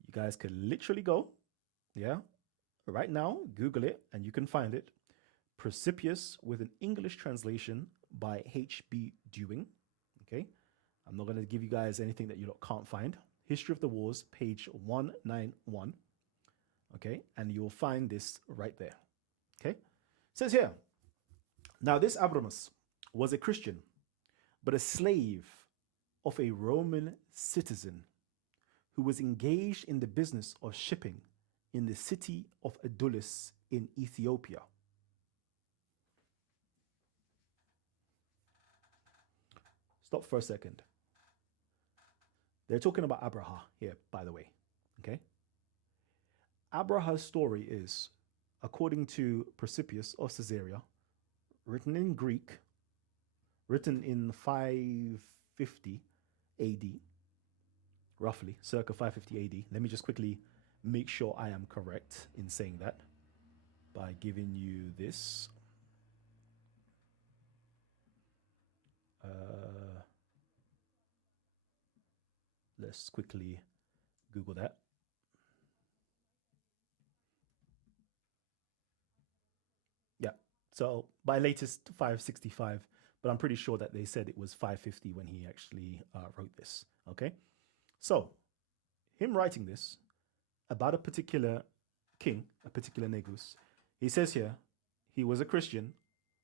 You guys can literally go, yeah, right now, Google it, and you can find it. Procopius with an English translation by H.B. Dewing. Okay, I'm not going to give you guys anything that you can't find. History of the Wars, page 191. Okay, and you'll find this right there. Okay, it says here, now this Abramus was a Christian, but a slave of a Roman citizen who was engaged in the business of shipping in the city of Adulis in Ethiopia. Stop for a second. They're talking about Abraha here, by the way. Okay? Abraha's story is, according to Procopius of Caesarea, written in Greek, written in 550 AD, roughly, circa 550 AD. Let me just quickly make sure I am correct in saying that by giving you this. Let's quickly Google that. Yeah, so by latest 565, but I'm pretty sure that they said it was 550 when he actually wrote this, okay? So, him writing this about a particular king, a particular Negus, he says here, he was a Christian,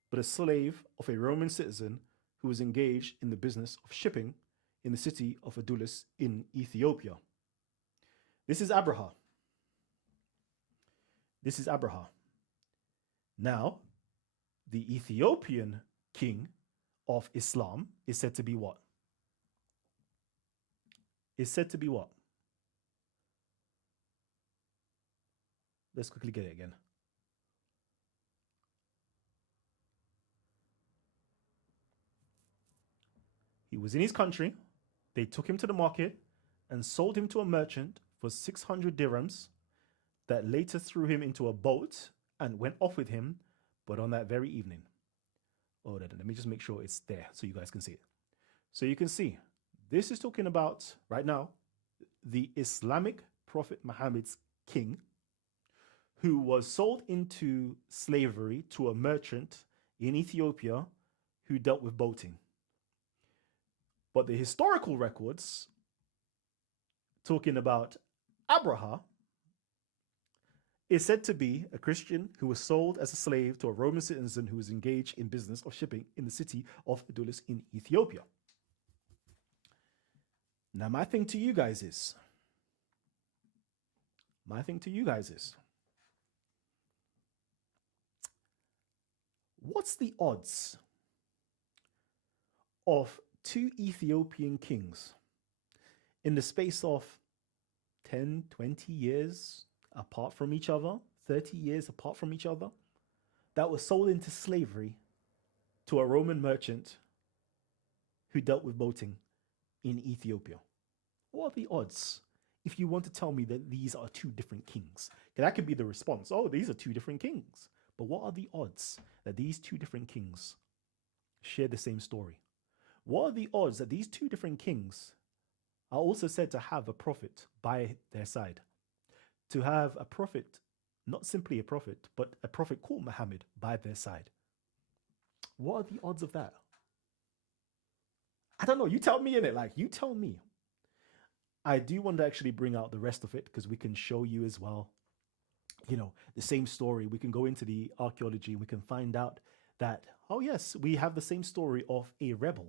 but a slave of a Roman citizen who was engaged in the business of shipping in the city of Adulis in Ethiopia. This is Abraha. This is Abraha. Now, the Ethiopian king of Islam is said to be what? Is said to be what? Let's quickly get it again. He was in his country. They took him to the market and sold him to a merchant for 600 dirhams that later threw him into a boat and went off with him, but on that very evening. Oh, let me just make sure it's there so you guys can see it. So you can see, this is talking about, right now, the Islamic Prophet Muhammad's king, who was sold into slavery to a merchant in Ethiopia who dealt with boating. But the historical records, talking about Abraha, is said to be a Christian who was sold as a slave to a Roman citizen who was engaged in business of shipping in the city of Adulis in Ethiopia. Now, my thing to you guys is, what's the odds of two Ethiopian kings in the space of 10, 20 years apart from each other, 30 years apart from each other, that were sold into slavery to a Roman merchant who dealt with boating in Ethiopia? What are the odds if you want to tell me that these are two different kings? Because that could be the response. Oh, these are two different kings. But what are the odds that these two different kings share the same story? What are the odds that these two different kings are also said to have a prophet by their side? To have a prophet, not simply a prophet, but a prophet called Muhammad by their side. What are the odds of that? I don't know. You tell me, innit? Like, you tell me. I do want to actually bring out the rest of it because we can show you as well, you know, the same story. We can go into the archaeology and we can find out that, oh yes, we have the same story of a rebel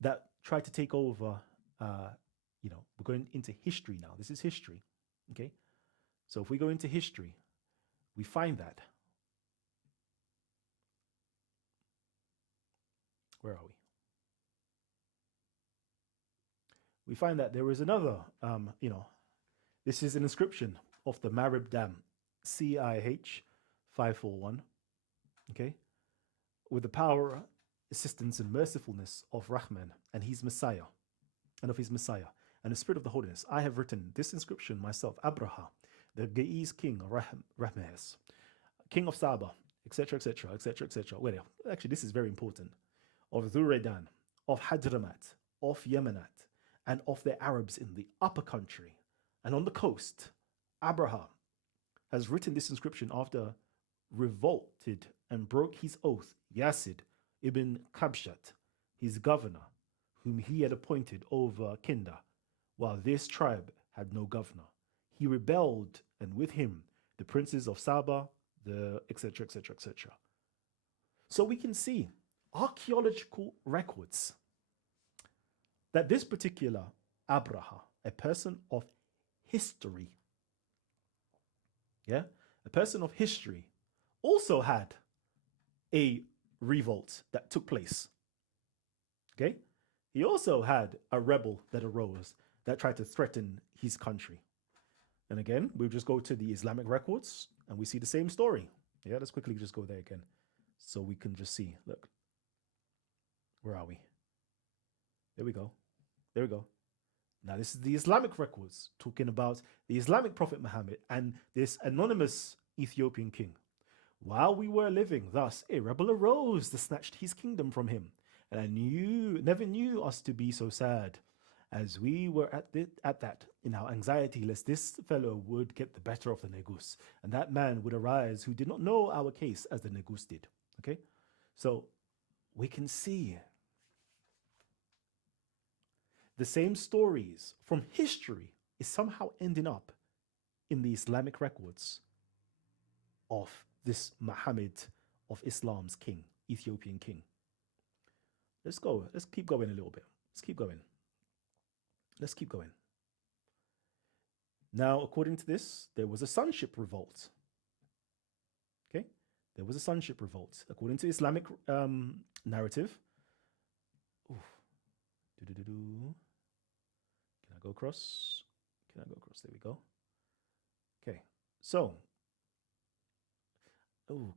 that tried to take over, you know, we're going into history now. This is history, okay? So if we go into history, we find that. Where are we? We find that there is another, you know, this is an inscription of the Marib Dam, CIH 541, okay? With the power, assistance, and mercifulness of Rahman and his Messiah, and of his Messiah, and the Spirit of the Holiness, I have written this inscription myself, Abraha, the Ge'ez king of Rahmes, king of Saba, etc., etc., etc., etc. Well, actually, this is very important. of Dhuredan, of Hadramat, of Yemenat, and of the Arabs in the upper country and on the coast. Abraham has written this inscription after revolted and broke his oath Yasid ibn Kabshat, his governor, whom he had appointed over Kinda, while this tribe had no governor. He rebelled, and with him the princes of Saba, the etc., etc., etc. So we can see archaeological records that this particular Abraha, a person of history, a person of history, also had a revolt that took place. Okay? He also had a rebel that arose that tried to threaten his country. And again, we'll just go to the Islamic records and we see the same story. Yeah, let's quickly just go there again so we can just see. Look, where are we? There we go. There we go. Now, this is the Islamic records talking about the Islamic Prophet Muhammad and this anonymous Ethiopian king. While we were living, thus a rebel arose that snatched his kingdom from him, and I never knew us to be so sad, as we were at that in our anxiety lest this fellow would get the better of the Negus, and that man would arise who did not know our case as the Negus did. Okay, so we can see the same stories from history is somehow ending up in the Islamic records of this Muhammad of Islam's king, Ethiopian king. Let's go. Let's keep going a little bit. Let's keep going. Let's keep going. Now, according to this, there was a Sunship revolt. Okay? There was a Sunship revolt. According to Islamic narrative. Can I go across? Can I go across? There we go. Okay. So,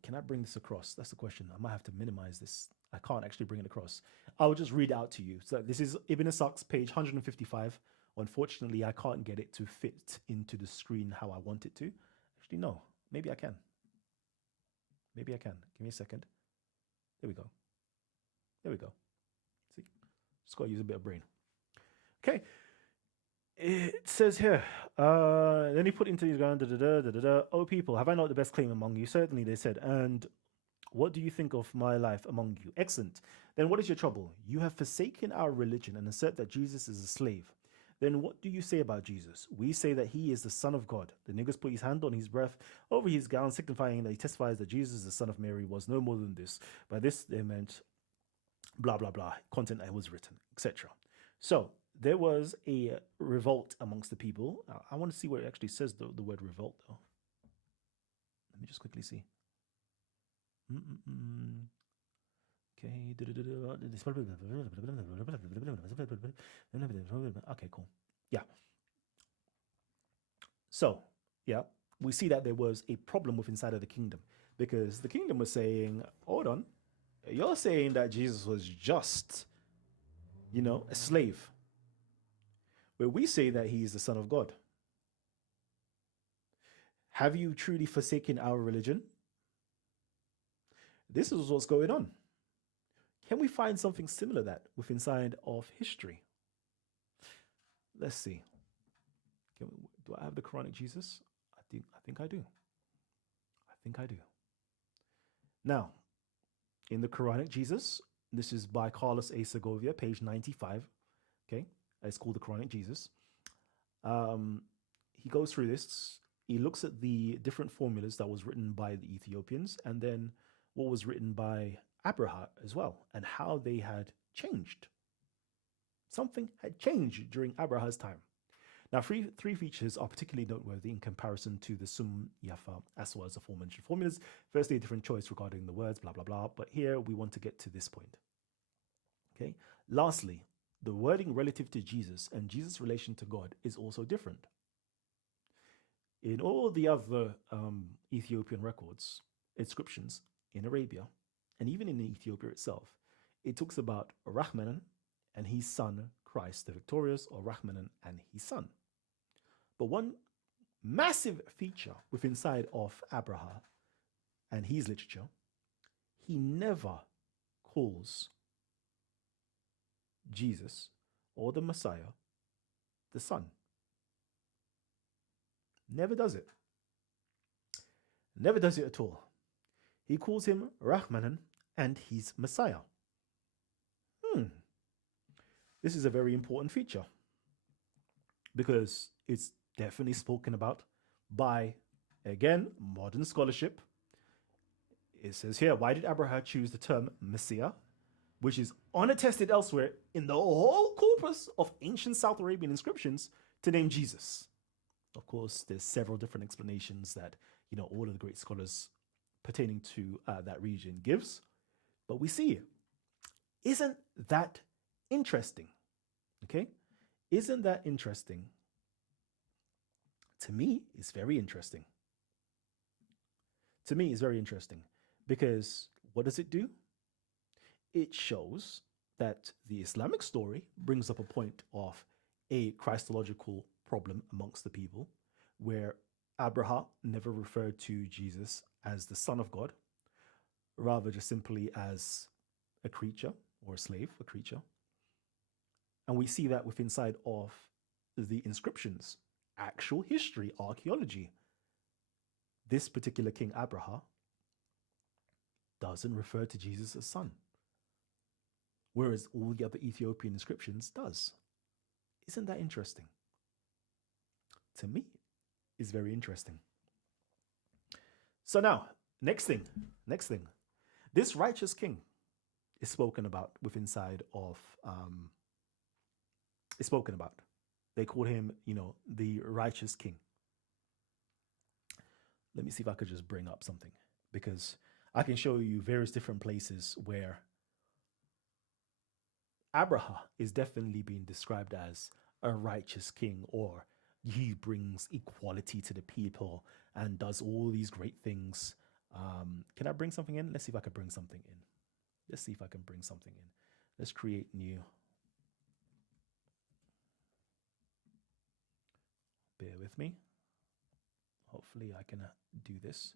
can I bring this across? That's the question. I might have to minimize this. I can't actually bring it across. I'll just read it out to you. So this is Ibn Ishaq's page 155. Unfortunately, I can't get it to fit into the screen how I want it to. Actually, no. Maybe I can. Maybe I can. Give me a second. There we go. There we go. See? Just got to use a bit of brain. Okay. It says here, then he put into his ground, oh people, have I not the best claim among you? Certainly, they said. And what do you think of my life among you? Excellent. Then what is your trouble? You have forsaken our religion and assert that Jesus is a slave. Then what do you say about Jesus? We say that he is the Son of God. The Negus put his hand on his breath over his gown, signifying that he testifies that Jesus, the Son of Mary, was no more than this. By this they meant blah, blah, blah, content that was written, etc. So there was a revolt amongst the people. I want to see where it actually says the word revolt, though. Let me just quickly see. Okay. Okay, cool. Yeah. So, yeah, we see that there was a problem with inside of the kingdom because the kingdom was saying, hold on, you're saying that Jesus was just, a slave. But we say that he is the Son of God. Have you truly forsaken our religion? This is what's going on. Can we find something similar that with inside of history? Let's see. Do I have the Quranic Jesus? I think I do. I think I do. Now, in the Quranic Jesus, this is by Carlos A. Segovia, page 95. Okay. It's called the Quranic Jesus. He goes through this. He looks at the different formulas that was written by the Ethiopians and then what was written by Abraha as well and how they had changed. Something had changed during Abraha's time. Now, three features are particularly noteworthy in comparison to the Sum Yafa as well as the aforementioned formulas. Firstly, a different choice regarding the words, blah, blah, blah. But here we want to get to this point. Okay. Lastly, the wording relative to Jesus and Jesus' relation to God is also different. In all the other Ethiopian records, inscriptions in Arabia, and even in Ethiopia itself, it talks about Rahmanan and his son, Christ the victorious, or Rahmanan and his son. But one massive feature within inside of Abraha and his literature, he never calls Jesus or the Messiah the Son. Never does it. Never does it at all. He calls him Rahmanan and he's Messiah. This is a very important feature because it's definitely spoken about by, again, modern scholarship. It says here, why did Abraham choose the term Messiah, which is unattested elsewhere in the whole corpus of ancient South Arabian inscriptions, to name Jesus? Of course, there's several different explanations that, all of the great scholars pertaining to that region gives. But we see it. Isn't that interesting? Okay? Isn't that interesting? To me, it's very interesting. To me, it's very interesting because what does it do? It shows that the Islamic story brings up a point of a christological problem amongst the people, where Abraham never referred to Jesus as the Son of God, rather just simply as a creature or a slave, a creature. And we see that within inside of the inscriptions, actual history, archaeology. This particular king, Abraham, doesn't refer to Jesus as son, whereas all the other Ethiopian inscriptions does. Isn't that interesting? To me, it's very interesting. So now, next thing. This righteous king is spoken about within inside of, is spoken about. They call him, the righteous king. Let me see if I could just bring up something, because I can show you various different places where Abraham is definitely being described as a righteous king, or he brings equality to the people and does all these great things. Can I bring something in? Let's see if I can bring something in. Let's create new. Bear with me. Hopefully I can do this.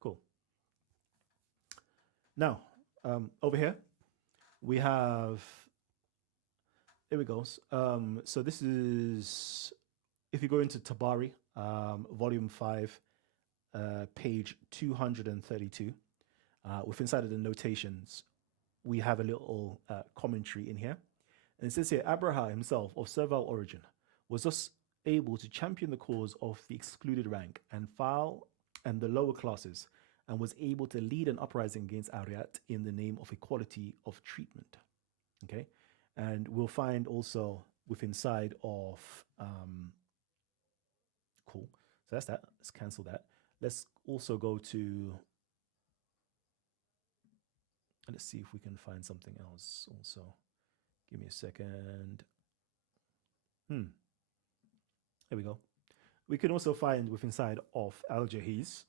Cool. Now, over here, we have, here we go. So this is, if you go into Tabari, volume 5, page 232, with inside of the notations, we have a little commentary in here. And it says here, Abraham himself, of servile origin, was thus able to champion the cause of the excluded rank and file and the lower classes, and was able to lead an uprising against Ariat in the name of equality of treatment. Okay, and we'll find also within side of cool. So that's that. Let's cancel that. Let's also go to. Let's see if we can find something else. Also, give me a second. There we go. We can also find within side of Al-Jahiz.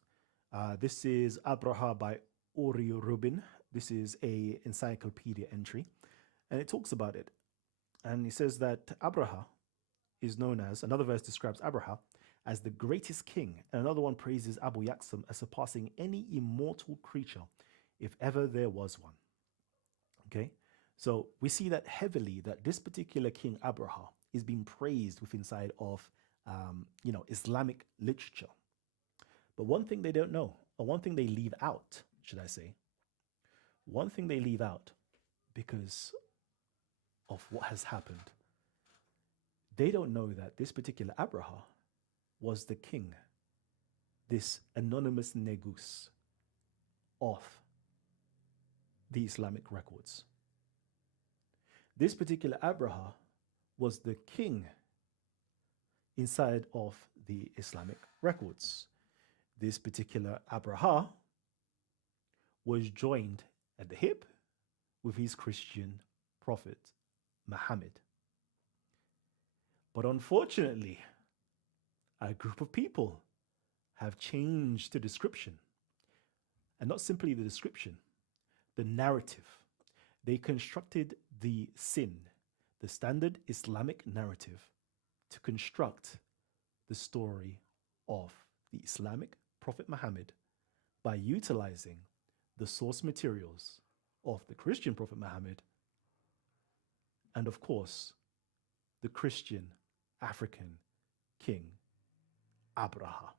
This is Abraha by Ori Rubin. This is a encyclopedia entry, and it talks about it. And he says that Abraha is known as, another verse describes Abraha as the greatest king, and another one praises Abu Yaksam as surpassing any immortal creature, if ever there was one. Okay, so we see that heavily that this particular king Abraha is being praised within inside of Islamic literature. But one thing they don't know, or one thing they leave out, should I say, one thing they leave out because of what has happened, they don't know that this particular Abraha was the king, this anonymous Negus of the Islamic records. This particular Abraha was the king inside of the Islamic records. This particular Abraha was joined at the hip with his Christian prophet, Muhammad. But unfortunately, a group of people have changed the description. And not simply the description, the narrative. They constructed the sin, the standard Islamic narrative, to construct the story of the Islamic Prophet Muhammad by utilizing the source materials of the Christian Prophet Muhammad and, of course, the Christian African king Abraha.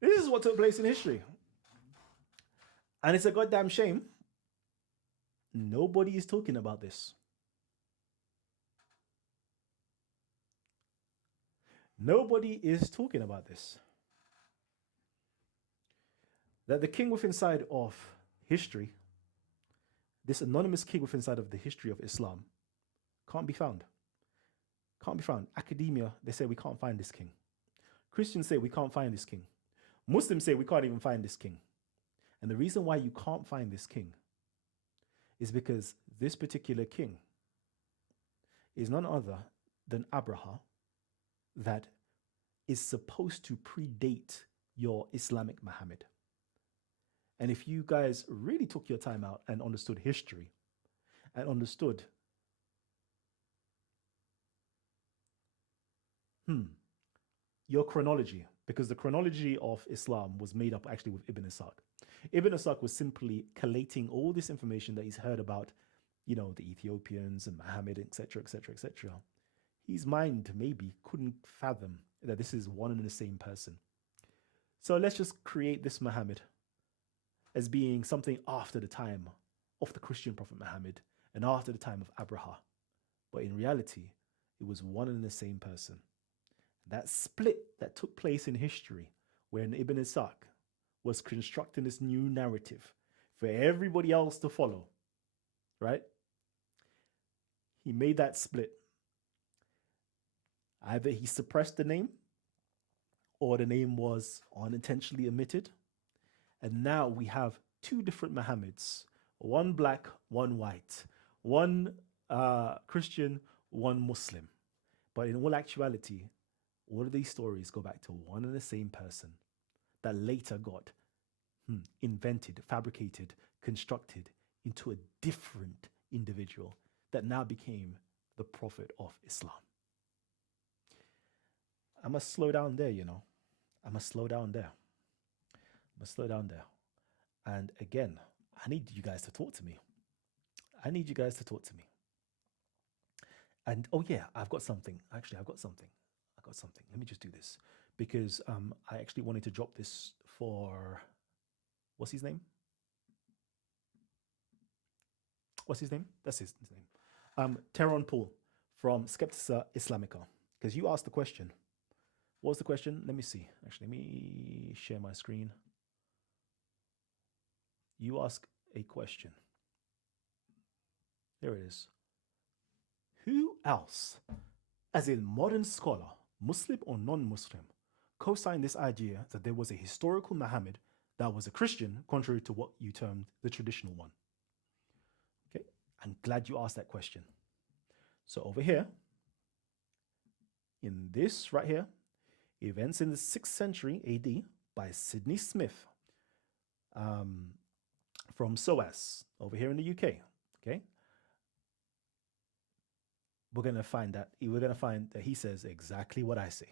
This is what took place in history. And it's a goddamn shame nobody is talking about this. Nobody is talking about this. That the king within side of history, this anonymous king within side of the history of Islam, can't be found. Can't be found. Academia, they say we can't find this king. Christians say we can't find this king. Muslims say we can't even find this king. And the reason why you can't find this king is because this particular king is none other than Abraha, that is supposed to predate your Islamic Muhammad. And if you guys really took your time out and understood history and understood your chronology, because the chronology of Islam was made up actually with Ibn Ishaq. Ibn Ishaq was simply collating all this information that he's heard about, you know, the Ethiopians and Muhammad, etc., etc., etc. His mind maybe couldn't fathom that this is one and the same person. So let's just create this Muhammad as being something after the time of the Christian Prophet Muhammad and after the time of Abraha. But in reality, it was one and the same person. That split that took place in history when Ibn Ishaq was constructing this new narrative for everybody else to follow, right? He made that split. Either he suppressed the name or the name was unintentionally omitted. And now we have two different Muhammads, one black, one white, one Christian, one Muslim. But in all actuality, all of these stories go back to one and the same person that later got invented, fabricated, constructed into a different individual that now became the Prophet of Islam. I must slow down there, you know. I must slow down there. I must slow down there. And again, I need you guys to talk to me. I need you guys to talk to me. And oh yeah, I've got something. Actually, I've got something. Let me just do this because I actually wanted to drop this for, what's his name? What's his name? That's his name. Teron Paul from Skeptica Islamica. Because you asked the question. What was the question? Let me see. Actually, let me share my screen. You ask a question. There it is. Who else, as a modern scholar, Muslim or non-Muslim, co-signed this idea that there was a historical Muhammad that was a Christian, contrary to what you termed the traditional one? Okay, I'm glad you asked that question. So over here, in this right here, events in the 6th century AD by Sidney Smith from SOAS over here in the UK. Okay, we're going to find that he says exactly what I say.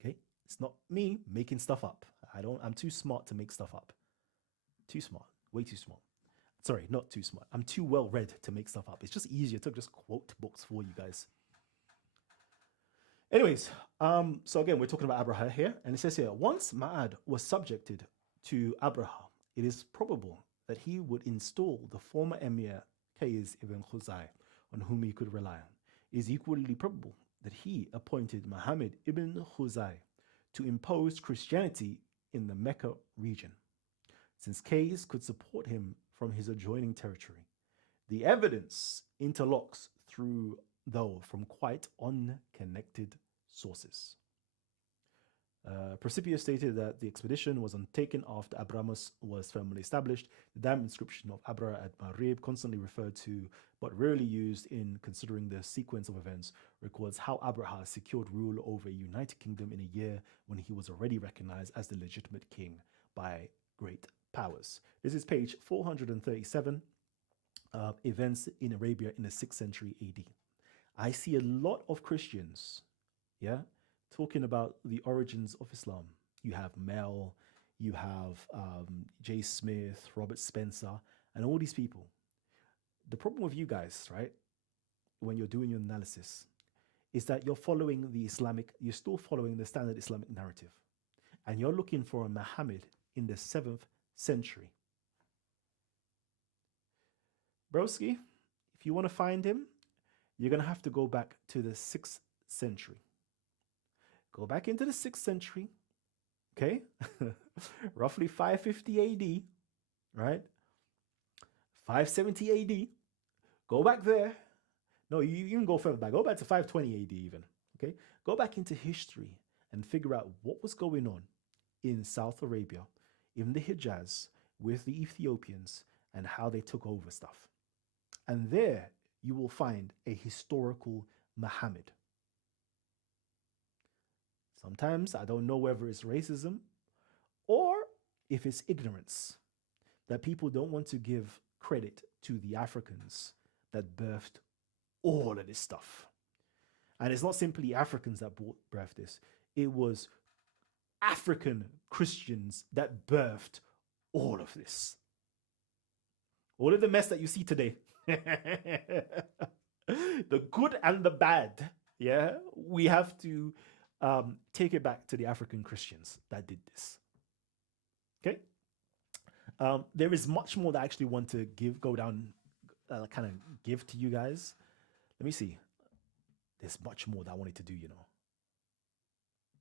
Okay, it's not me making stuff up. I'm too smart to make stuff up. Too smart, way too smart. Sorry, not too smart. I'm too well read to make stuff up. It's just easier to just quote books for you guys. Anyways, so again, we're talking about Abraha here, and it says here, once Ma'ad was subjected to Abraha, it is probable that he would install the former emir Qais ibn Khuzai, on whom he could rely on. It is equally probable that he appointed Muhammad ibn Khuzai to impose Christianity in the Mecca region, since Qais could support him from his adjoining territory. The evidence interlocks though from quite unconnected sources. Procopius stated that the expedition was undertaken after Abramus was firmly established. The damn inscription of Abra at Marib, constantly referred to but rarely used in considering the sequence of events, records how Abraha secured rule over a united kingdom in a year when he was already recognized as the legitimate king by great powers. This is page 437, events in Arabia in the 6th century AD. I see a lot of Christians, yeah, talking about the origins of Islam. You have Mel, you have Jay Smith, Robert Spencer, and all these people. The problem with you guys, right, when you're doing your analysis, is that you're still following the standard Islamic narrative. And you're looking for a Muhammad in the 7th century. Broski, if you want to find him, you're going to have to go back to the 6th century. Go back into the 6th century, okay? Roughly 550 AD, right? 570 AD. Go back there. No, you can go further back. Go back to 520 AD even, okay? Go back into history and figure out what was going on in South Arabia, in the Hijaz, with the Ethiopians, and how they took over stuff. And there you will find a historical Muhammad. Sometimes I don't know whether it's racism or if it's ignorance, that people don't want to give credit to the Africans that birthed all of this stuff. And it's not simply Africans that birthed this. It was African Christians that birthed all of this. All of the mess that you see today. The good and the bad. Yeah. We have to take it back to the African Christians that did this. Okay. There is much more that I actually want to give to you guys. Let me see. There's much more that I wanted to do, you know.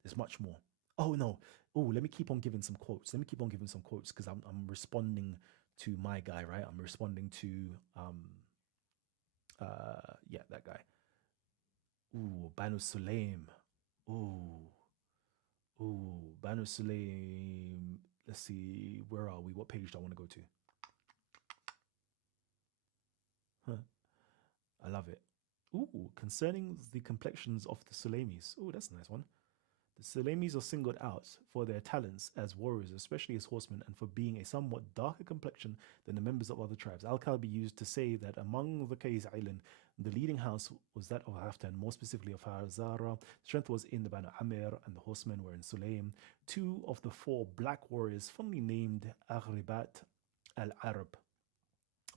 There's much more. Oh, no. Oh, let me keep on giving some quotes. Because I'm responding to my guy, right? I'm responding to, that guy. Ooh, Banu Sulaim. Ooh, Banu Sulaim. Let's see. Where are we? What page do I want to go to? I love it. Ooh, concerning the complexions of the Sulaimis. Ooh, that's a nice one. The Sulaimis are singled out for their talents as warriors, especially as horsemen, and for being a somewhat darker complexion than the members of other tribes. Al-Kalbi used to say that among the Qais Island, the leading house was that of Haftan, more specifically of Hazara. Strength was in the Banu Amir, and the horsemen were in Sulaim. 2 of the 4 black warriors, fondly named Aghribat al-Arab,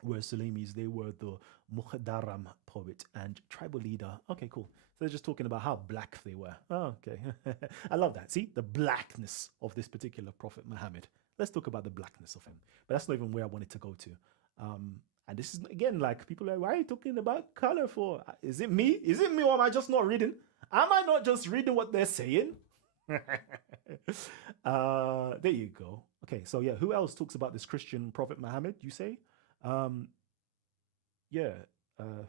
were Sulaimis. They were the Mukhdaram poet and tribal leader. Okay, cool. So they're just talking about how black they were. Oh, okay. I love that. See, the blackness of this particular prophet Muhammad. Let's talk about the blackness of him. But that's not even where I wanted to go to. And this is, again, like, people are like, why are you talking about color for? Is it me? Or am I just not reading? Am I not just reading what they're saying? There you go. Okay, so yeah, who else talks about this Christian prophet Muhammad, you say?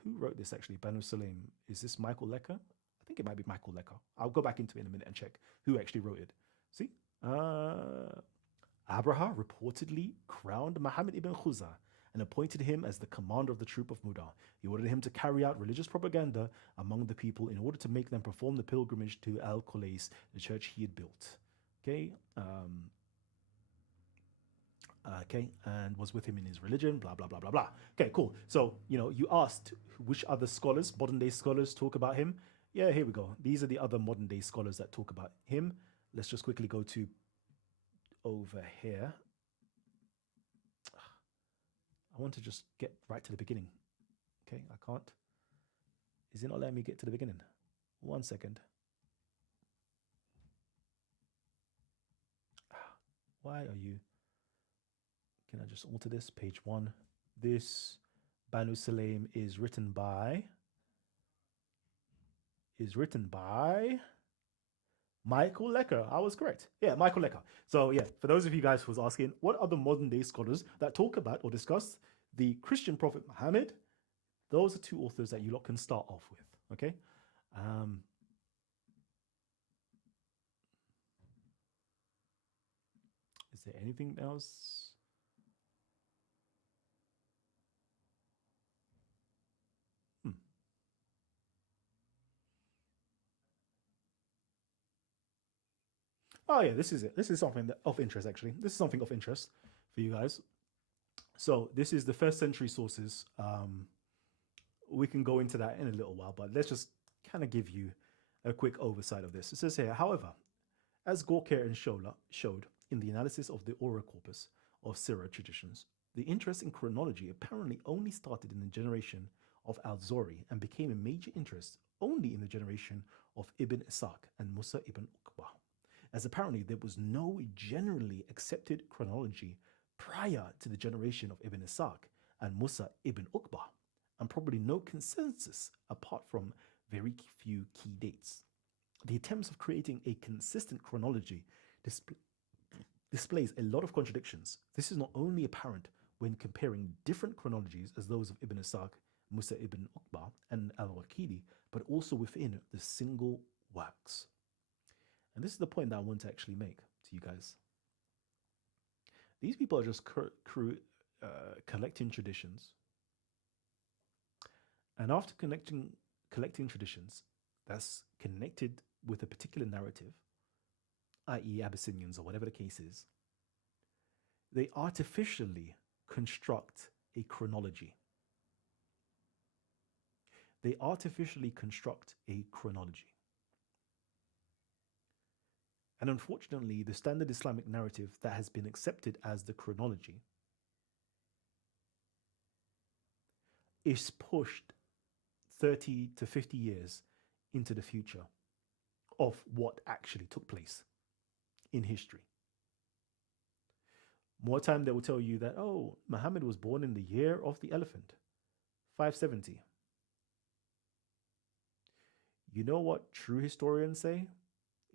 Who wrote this actually? Banu Sulaim. Is this Michael Lecker? I think it might be Michael Lecker. I'll go back into it in a minute and check who actually wrote it. See? Abraha reportedly crowned Muhammad ibn Khuzah and appointed him as the commander of the troop of Mudar. He ordered him to carry out religious propaganda among the people in order to make them perform the pilgrimage to Al-Qulais, the church he had built. Okay? And was with him in his religion, blah, blah, blah, blah, blah. Okay, cool. So, you asked which other scholars, modern day scholars, talk about him. Yeah, here we go. These are the other modern day scholars that talk about him. Let's just quickly go to over here. I want to just get right to the beginning. Okay, I can't. Is it not letting me get to the beginning? 1 second. Why are you... Can I just alter this? Page 1. This Banu Sulaim is written by Michael Lecker. I was correct. Yeah, Michael Lecker. So yeah, for those of you guys who was asking, what are the modern day scholars that talk about or discuss the Christian prophet Muhammad? Those are 2 authors that you lot can start off with. Okay. Is there anything else? Oh yeah, this is it. This is something of interest, actually. This is something of interest for you guys. So this is the 1st century sources we can go into that in a little while, but let's just kind of give you a quick oversight of this. It says here, however, as Gorka and Scholer showed in the analysis of the Aura Corpus of Syro traditions, the interest in chronology apparently only started in the generation of Al-Zori and became a major interest only in the generation of Ibn Ishaq and Musa ibn Uqba, as apparently there was no generally accepted chronology prior to the generation of Ibn Ishaq and Musa ibn Uqba, and probably no consensus apart from very few key dates. The attempts of creating a consistent chronology displays a lot of contradictions. This is not only apparent when comparing different chronologies as those of Ibn Ishaq, Musa ibn Uqba, and al-Waqidi, but also within the single works. And this is the point that I want to actually make to you guys. These people are just collecting traditions. And after collecting traditions that's connected with a particular narrative, i.e. Abyssinians or whatever the case is, they artificially construct a chronology. They artificially construct a chronology. And unfortunately, the standard Islamic narrative that has been accepted as the chronology is pushed 30 to 50 years into the future of what actually took place in history. More time they will tell you that, oh, Muhammad was born in the year of the elephant, 570. You know what true historians say?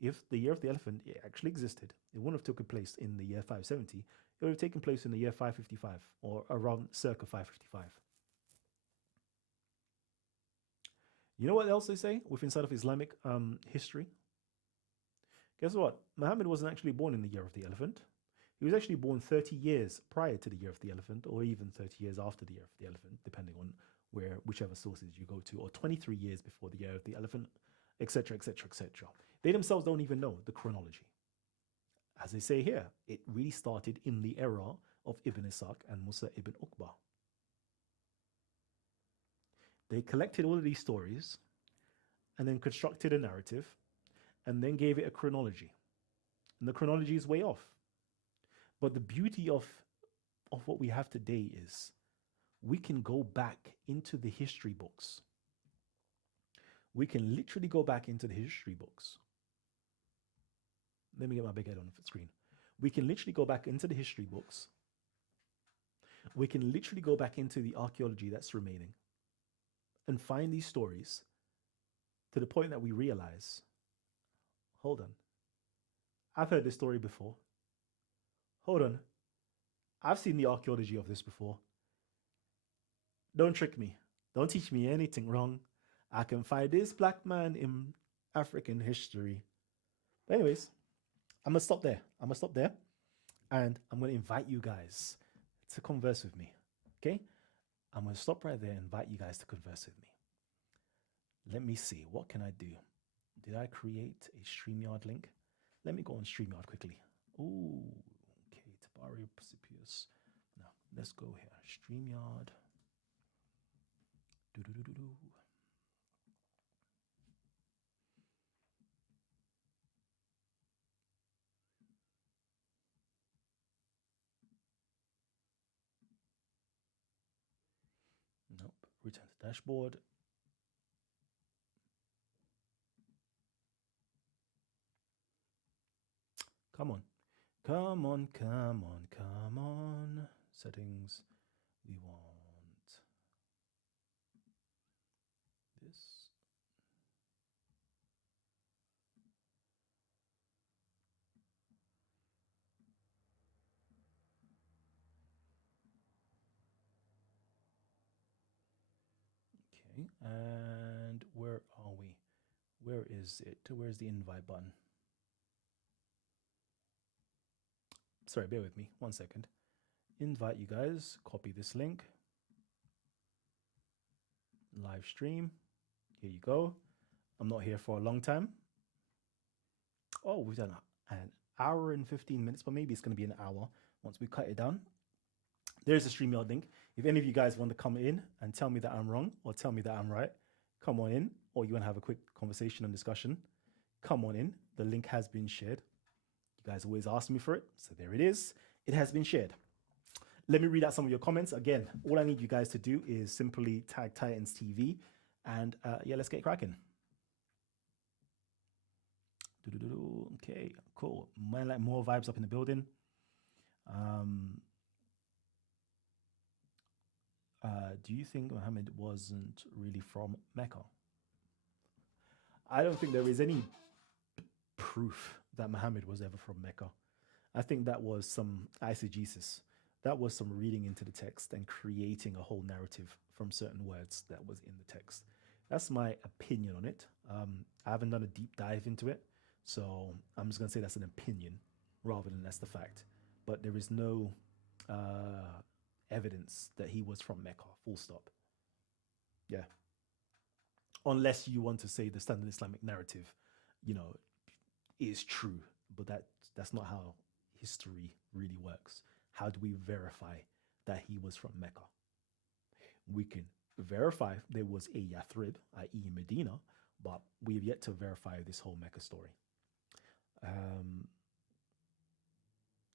If the year of the elephant actually existed, it wouldn't have taken place in the year 570. It would have taken place in the year 555 or around circa 555. You know what else they say within inside of Islamic history? Guess what? Muhammad wasn't actually born in the year of the elephant. He was actually born 30 years prior to the year of the elephant, or even 30 years after the year of the elephant, depending on whichever sources you go to, or 23 years before the year of the elephant, etc., etc., etc. They themselves don't even know the chronology. As they say here, it really started in the era of Ibn Ishaq and Musa ibn Uqba. They collected all of these stories and then constructed a narrative and then gave it a chronology. And the chronology is way off. But the beauty of what we have today is we can go back into the history books. We can literally go back into the history books. Let me get my big head on the screen. We can literally go back into the history books. We can literally go back into the archaeology that's remaining and find these stories to the point that we realize, hold on, I've heard this story before. Hold on, I've seen the archaeology of this before. Don't trick me. Don't teach me anything wrong. I can find this black man in African history. But anyways, I'm going to stop there. And I'm going to invite you guys to converse with me. Okay? I'm going to stop right there and invite you guys to converse with me. Let me see. What can I do? Did I create a StreamYard link? Let me go on StreamYard quickly. Ooh, okay. Tabari Procopius. Now, let's go here. StreamYard. Do-do-do-do-do. Nope. Return to dashboard. Come on. Come on, come on, come on. Settings. We want this. Okay, and where are we? Where is it? Where's the invite button? Sorry, bear with me 1 second. Invite you guys, copy this link. Live stream. Here you go. I'm not here for a long time. Oh, we've done an hour and 15 minutes, but maybe it's going to be an hour once we cut it down. There's a StreamYard link. If any of you guys want to come in and tell me that I'm wrong or tell me that I'm right, come on in. Or you want to have a quick conversation and discussion, come on in. The link has been shared. You guys always ask me for it. So there it is. It has been shared. Let me read out some of your comments. Again, all I need you guys to do is simply tag Titans TV. And yeah, let's get cracking. Okay, cool. Man, like more vibes up in the building. Do you think Muhammad wasn't really from Mecca? I don't think there is any proof that Muhammad was ever from Mecca. I think that was some eisegesis. That was some reading into the text and creating a whole narrative from certain words that was in the text. That's my opinion on it. I haven't done a deep dive into it, so I'm just going to say that's an opinion rather than that's the fact. But there is no evidence that he was from Mecca, full stop. Yeah. Unless you want to say the standard Islamic narrative, is true, but that's not how history really works. How do we verify that he was from Mecca? We can verify there was a Yathrib, i.e. Medina, but we have yet to verify this whole Mecca story.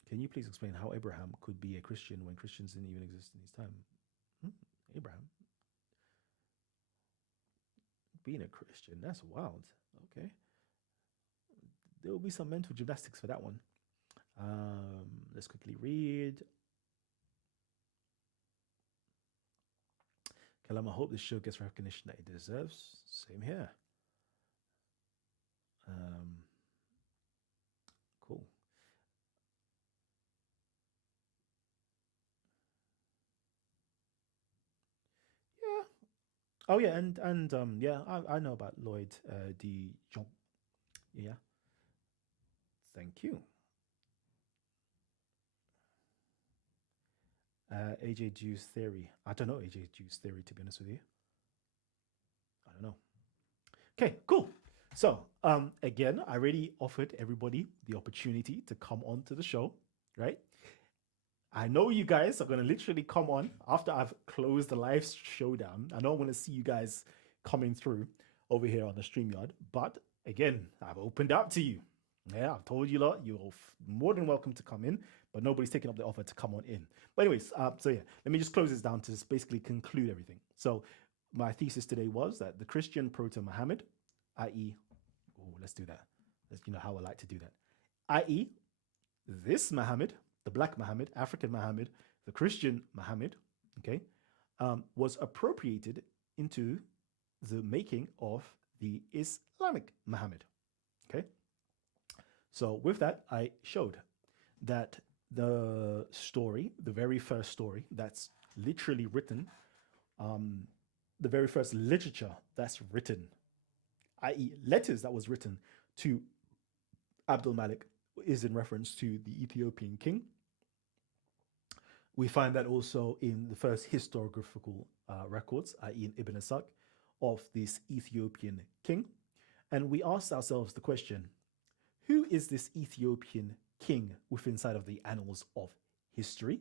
Can you please explain how Abraham could be a Christian when Christians didn't even exist in his time? Abraham being a Christian, that's wild. Okay. There will be some mental gymnastics for that one. Let's quickly read. Kalam, I hope this show gets recognition that it deserves. Same here. Cool. Yeah. Oh yeah, and yeah, I know about Lloyd de Jong. Yeah. Thank you. AJ Jew's theory. I don't know AJ Jew's theory, to be honest with you. I don't know. Okay, cool. So again, I already offered everybody the opportunity to come on to the show, right? I know you guys are going to literally come on after I've closed the live show down. I don't want to see you guys coming through over here on the StreamYard. But again, I've opened up to you. Yeah, I've told you a lot. You're more than welcome to come in, but nobody's taking up the offer to come on in. But anyways, so yeah, let me just close this down to just basically conclude everything. So my thesis today was that the Christian Proto-Muhammad, i.e., let's do that. That's how I like to do that. I.e., this Muhammad, the Black Muhammad, African Muhammad, the Christian Muhammad, okay, was appropriated into the making of the Islamic Muhammad, okay? So with that, I showed that the story, the very first story that's literally written, the very first literature that's written, i.e. letters that was written to Abdul Malik, is in reference to the Ethiopian king. We find that also in the first historiographical records, i.e. in Ibn Ishaq, of this Ethiopian king. And we asked ourselves the question, who is this Ethiopian king within inside of the annals of history?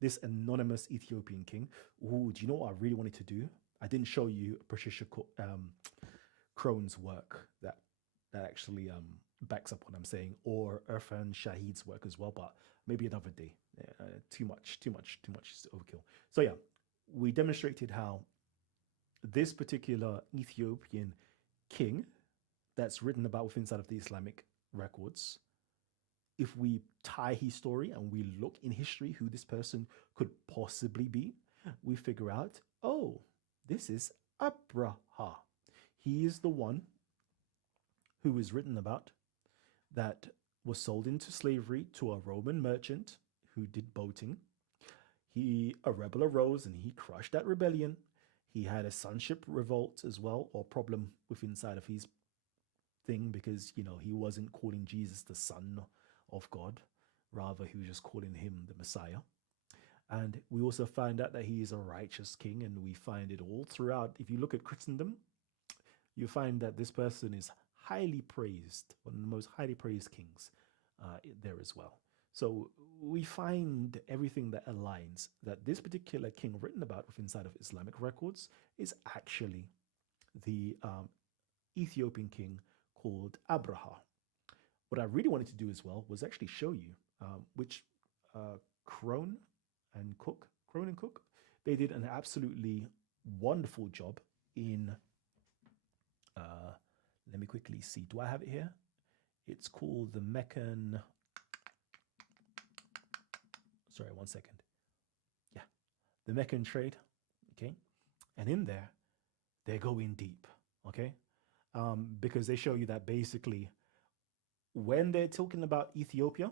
This anonymous Ethiopian king. Ooh, do you know what I really wanted to do? I didn't show you Patricia Crone's work that actually backs up what I'm saying, or Irfan Shahid's work as well, but maybe another day. Too much overkill. So yeah, we demonstrated how this particular Ethiopian king that's written about within inside of the Islamic records, if we tie his story and we look in history who this person could possibly be, we figure out, oh, this is Abraha. He is the one who is written about that was sold into slavery to a Roman merchant who did boating. A rebel arose and he crushed that rebellion. He had a Sunship revolt as well, or problem within inside of his thing, because he wasn't calling Jesus the Son of God, rather he was just calling him the Messiah. And we also find out that he is a righteous king, and we find it all throughout. If you look at Christendom, you find that this person is highly praised, one of the most highly praised kings there as well. So we find everything that aligns that this particular king written about within inside of Islamic records is actually the Ethiopian king called Abraha. What I really wanted to do as well was actually show you which Crone and Cook, they did an absolutely wonderful job in. Let me quickly see. Do I have it here? It's called the Meccan. Sorry, 1 second. Yeah, the Meccan trade. Okay, and in there, they're going deep. Okay, because they show you that basically, when they're talking about Ethiopia,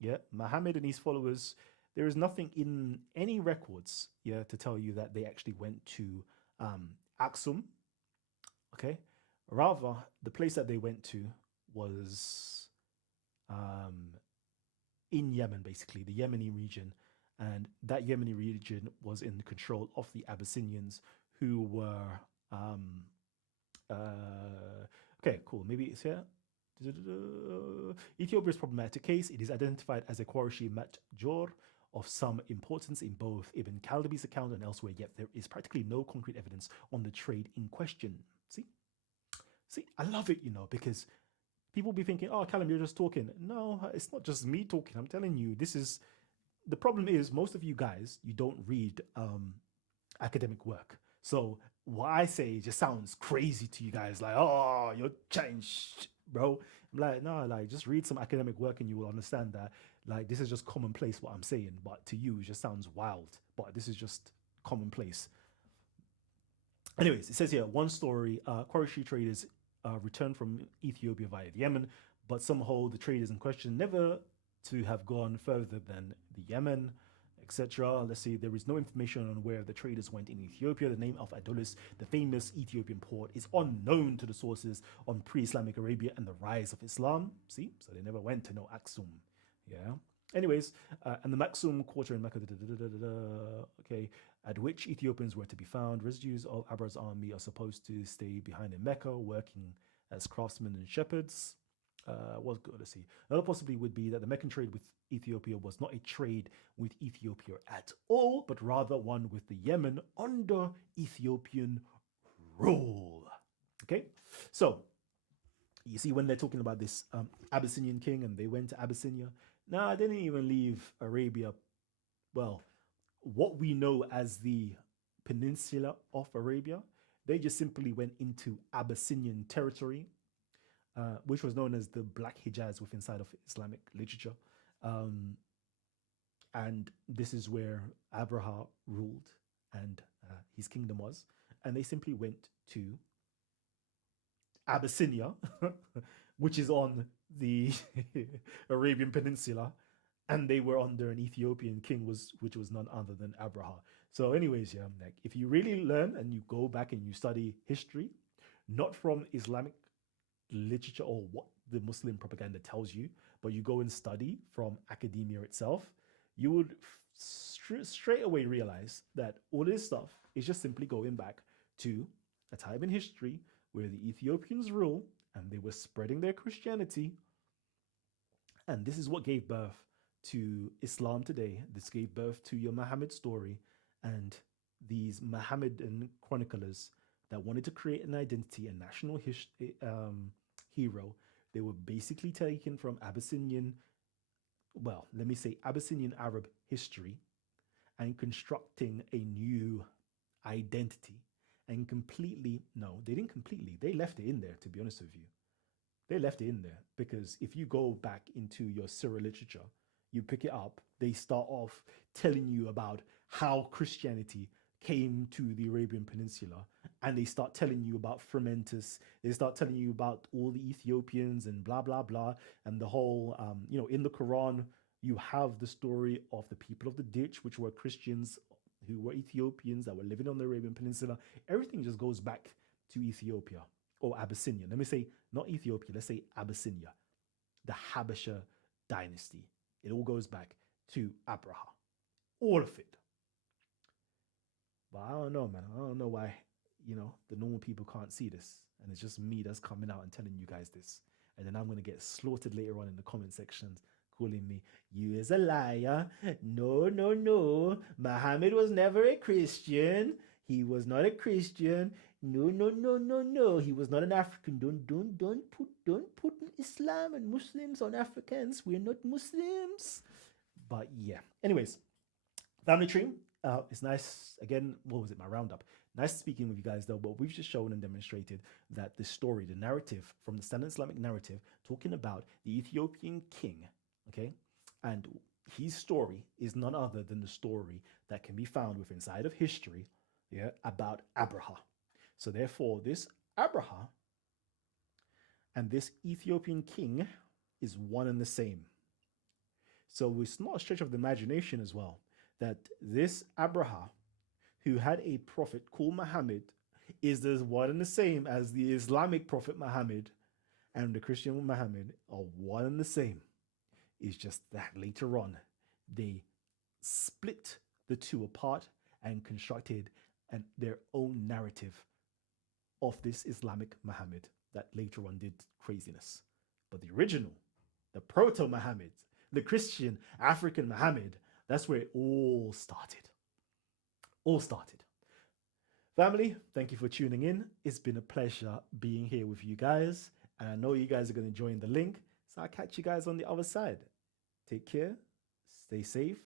yeah, Muhammad and his followers, there is nothing in any records, yeah, to tell you that they actually went to Aksum. Okay, rather the place that they went to was in Yemen, basically the Yemeni region, and that Yemeni region was in control of the Abyssinians, who were okay, cool. Maybe it's here. Ethiopia's problematic case. It is identified as a Qurayshi matjor of some importance in both Ibn Khaldabi's account and elsewhere, yet there is practically no concrete evidence on the trade in question. See, I love it, because people be thinking, oh, Callum, you're just talking. No, it's not just me talking. I'm telling you, the problem is most of you guys, you don't read academic work. So what I say just sounds crazy to you guys, like, oh, you're changed, bro. I'm like, no, like, just read some academic work and you will understand that, like, this is just commonplace what I'm saying, but to you, it just sounds wild, but this is just commonplace. Anyways, it says here, one story, Qurayshi traders returned from Ethiopia via the Yemen, but some hold the traders in question never to have gone further than the Yemen, etc. Let's see, there is no information on where the traders went in Ethiopia. The name of Adolis, the famous Ethiopian port, is unknown to the sources on pre-Islamic Arabia and the rise of Islam. See, so they never went to no Aksum. Yeah. Anyways, and the Maxum quarter in Mecca, okay, at which Ethiopians were to be found. Residues of Abra's army are supposed to stay behind in Mecca, working as craftsmen and shepherds. What's good? Let's see. Another possibility would be that the Meccan trade with Ethiopia was not a trade with Ethiopia at all, but rather one with the Yemen under Ethiopian rule. Okay, so you see when they're talking about this Abyssinian king and they went to Abyssinia. Nah, they didn't even leave Arabia. Well, what we know as the peninsula of Arabia, they just simply went into Abyssinian territory, which was known as the Black Hijaz within inside of Islamic literature. And this is where Abraha ruled and his kingdom was. And they simply went to Abyssinia, which is on the Arabian Peninsula, and they were under an Ethiopian king, which was none other than Abraha. So anyways, yeah, like if you really learn and you go back and you study history, not from Islamic literature or what the Muslim propaganda tells you, but you go and study from academia itself, you would straight away realize that all this stuff is just simply going back to a time in history where the Ethiopians rule and they were spreading their Christianity. And this is what gave birth to Islam today. This gave birth to your Muhammad story and these Mohammedan chroniclers that wanted to create an identity, a national hero. They were basically taken from Abyssinian, well, let me say Abyssinian Arab history and constructing a new identity. And completely, no, they didn't completely. They left it in there, to be honest with you. They left it in there because if you go back into your Syro literature, you pick it up, they start off telling you about how Christianity came to the Arabian Peninsula, and they start telling you about Fragmentus. They start telling you about all the Ethiopians and blah, blah, blah. And the whole, in the Quran, you have the story of the people of the ditch, which were Christians who were Ethiopians that were living on the Arabian Peninsula. Everything just goes back to Ethiopia or Abyssinia. Let me say, not Ethiopia, let's say Abyssinia, the Habasha dynasty. It all goes back to Abraha. All of it. But I don't know, man. I don't know why, the normal people can't see this. And it's just me that's coming out and telling you guys this. And then I'm going to get slaughtered later on in the comment sections calling me, you is a liar. No, no, no. Muhammad was never a Christian. He was not a Christian. No, no, no, no, no. He was not an African. Don't put Islam and Muslims on Africans. We're not Muslims. But yeah. Anyways, family tree. It's nice. Again, what was it? My roundup. Nice speaking with you guys, though. But we've just shown and demonstrated that the story, the narrative from the standard Islamic narrative, talking about the Ethiopian king, okay, and his story is none other than the story that can be found within inside of history, yeah, about Abraha. So therefore, this Abraha and this Ethiopian king is one and the same. So it's not a stretch of the imagination as well that this Abraha, who had a prophet called Muhammad, is the one and the same as the Islamic prophet Muhammad and the Christian Muhammad are one and the same. It's just that later on they split the two apart and constructed their own narrative of this Islamic Muhammad that later on did craziness. But the original, the Proto-Muhammad, the Christian African Muhammad, that's where it all started. All started. Family, thank you for tuning in. It's been a pleasure being here with you guys. And I know you guys are going to join the link. So I'll catch you guys on the other side. Take care, stay safe,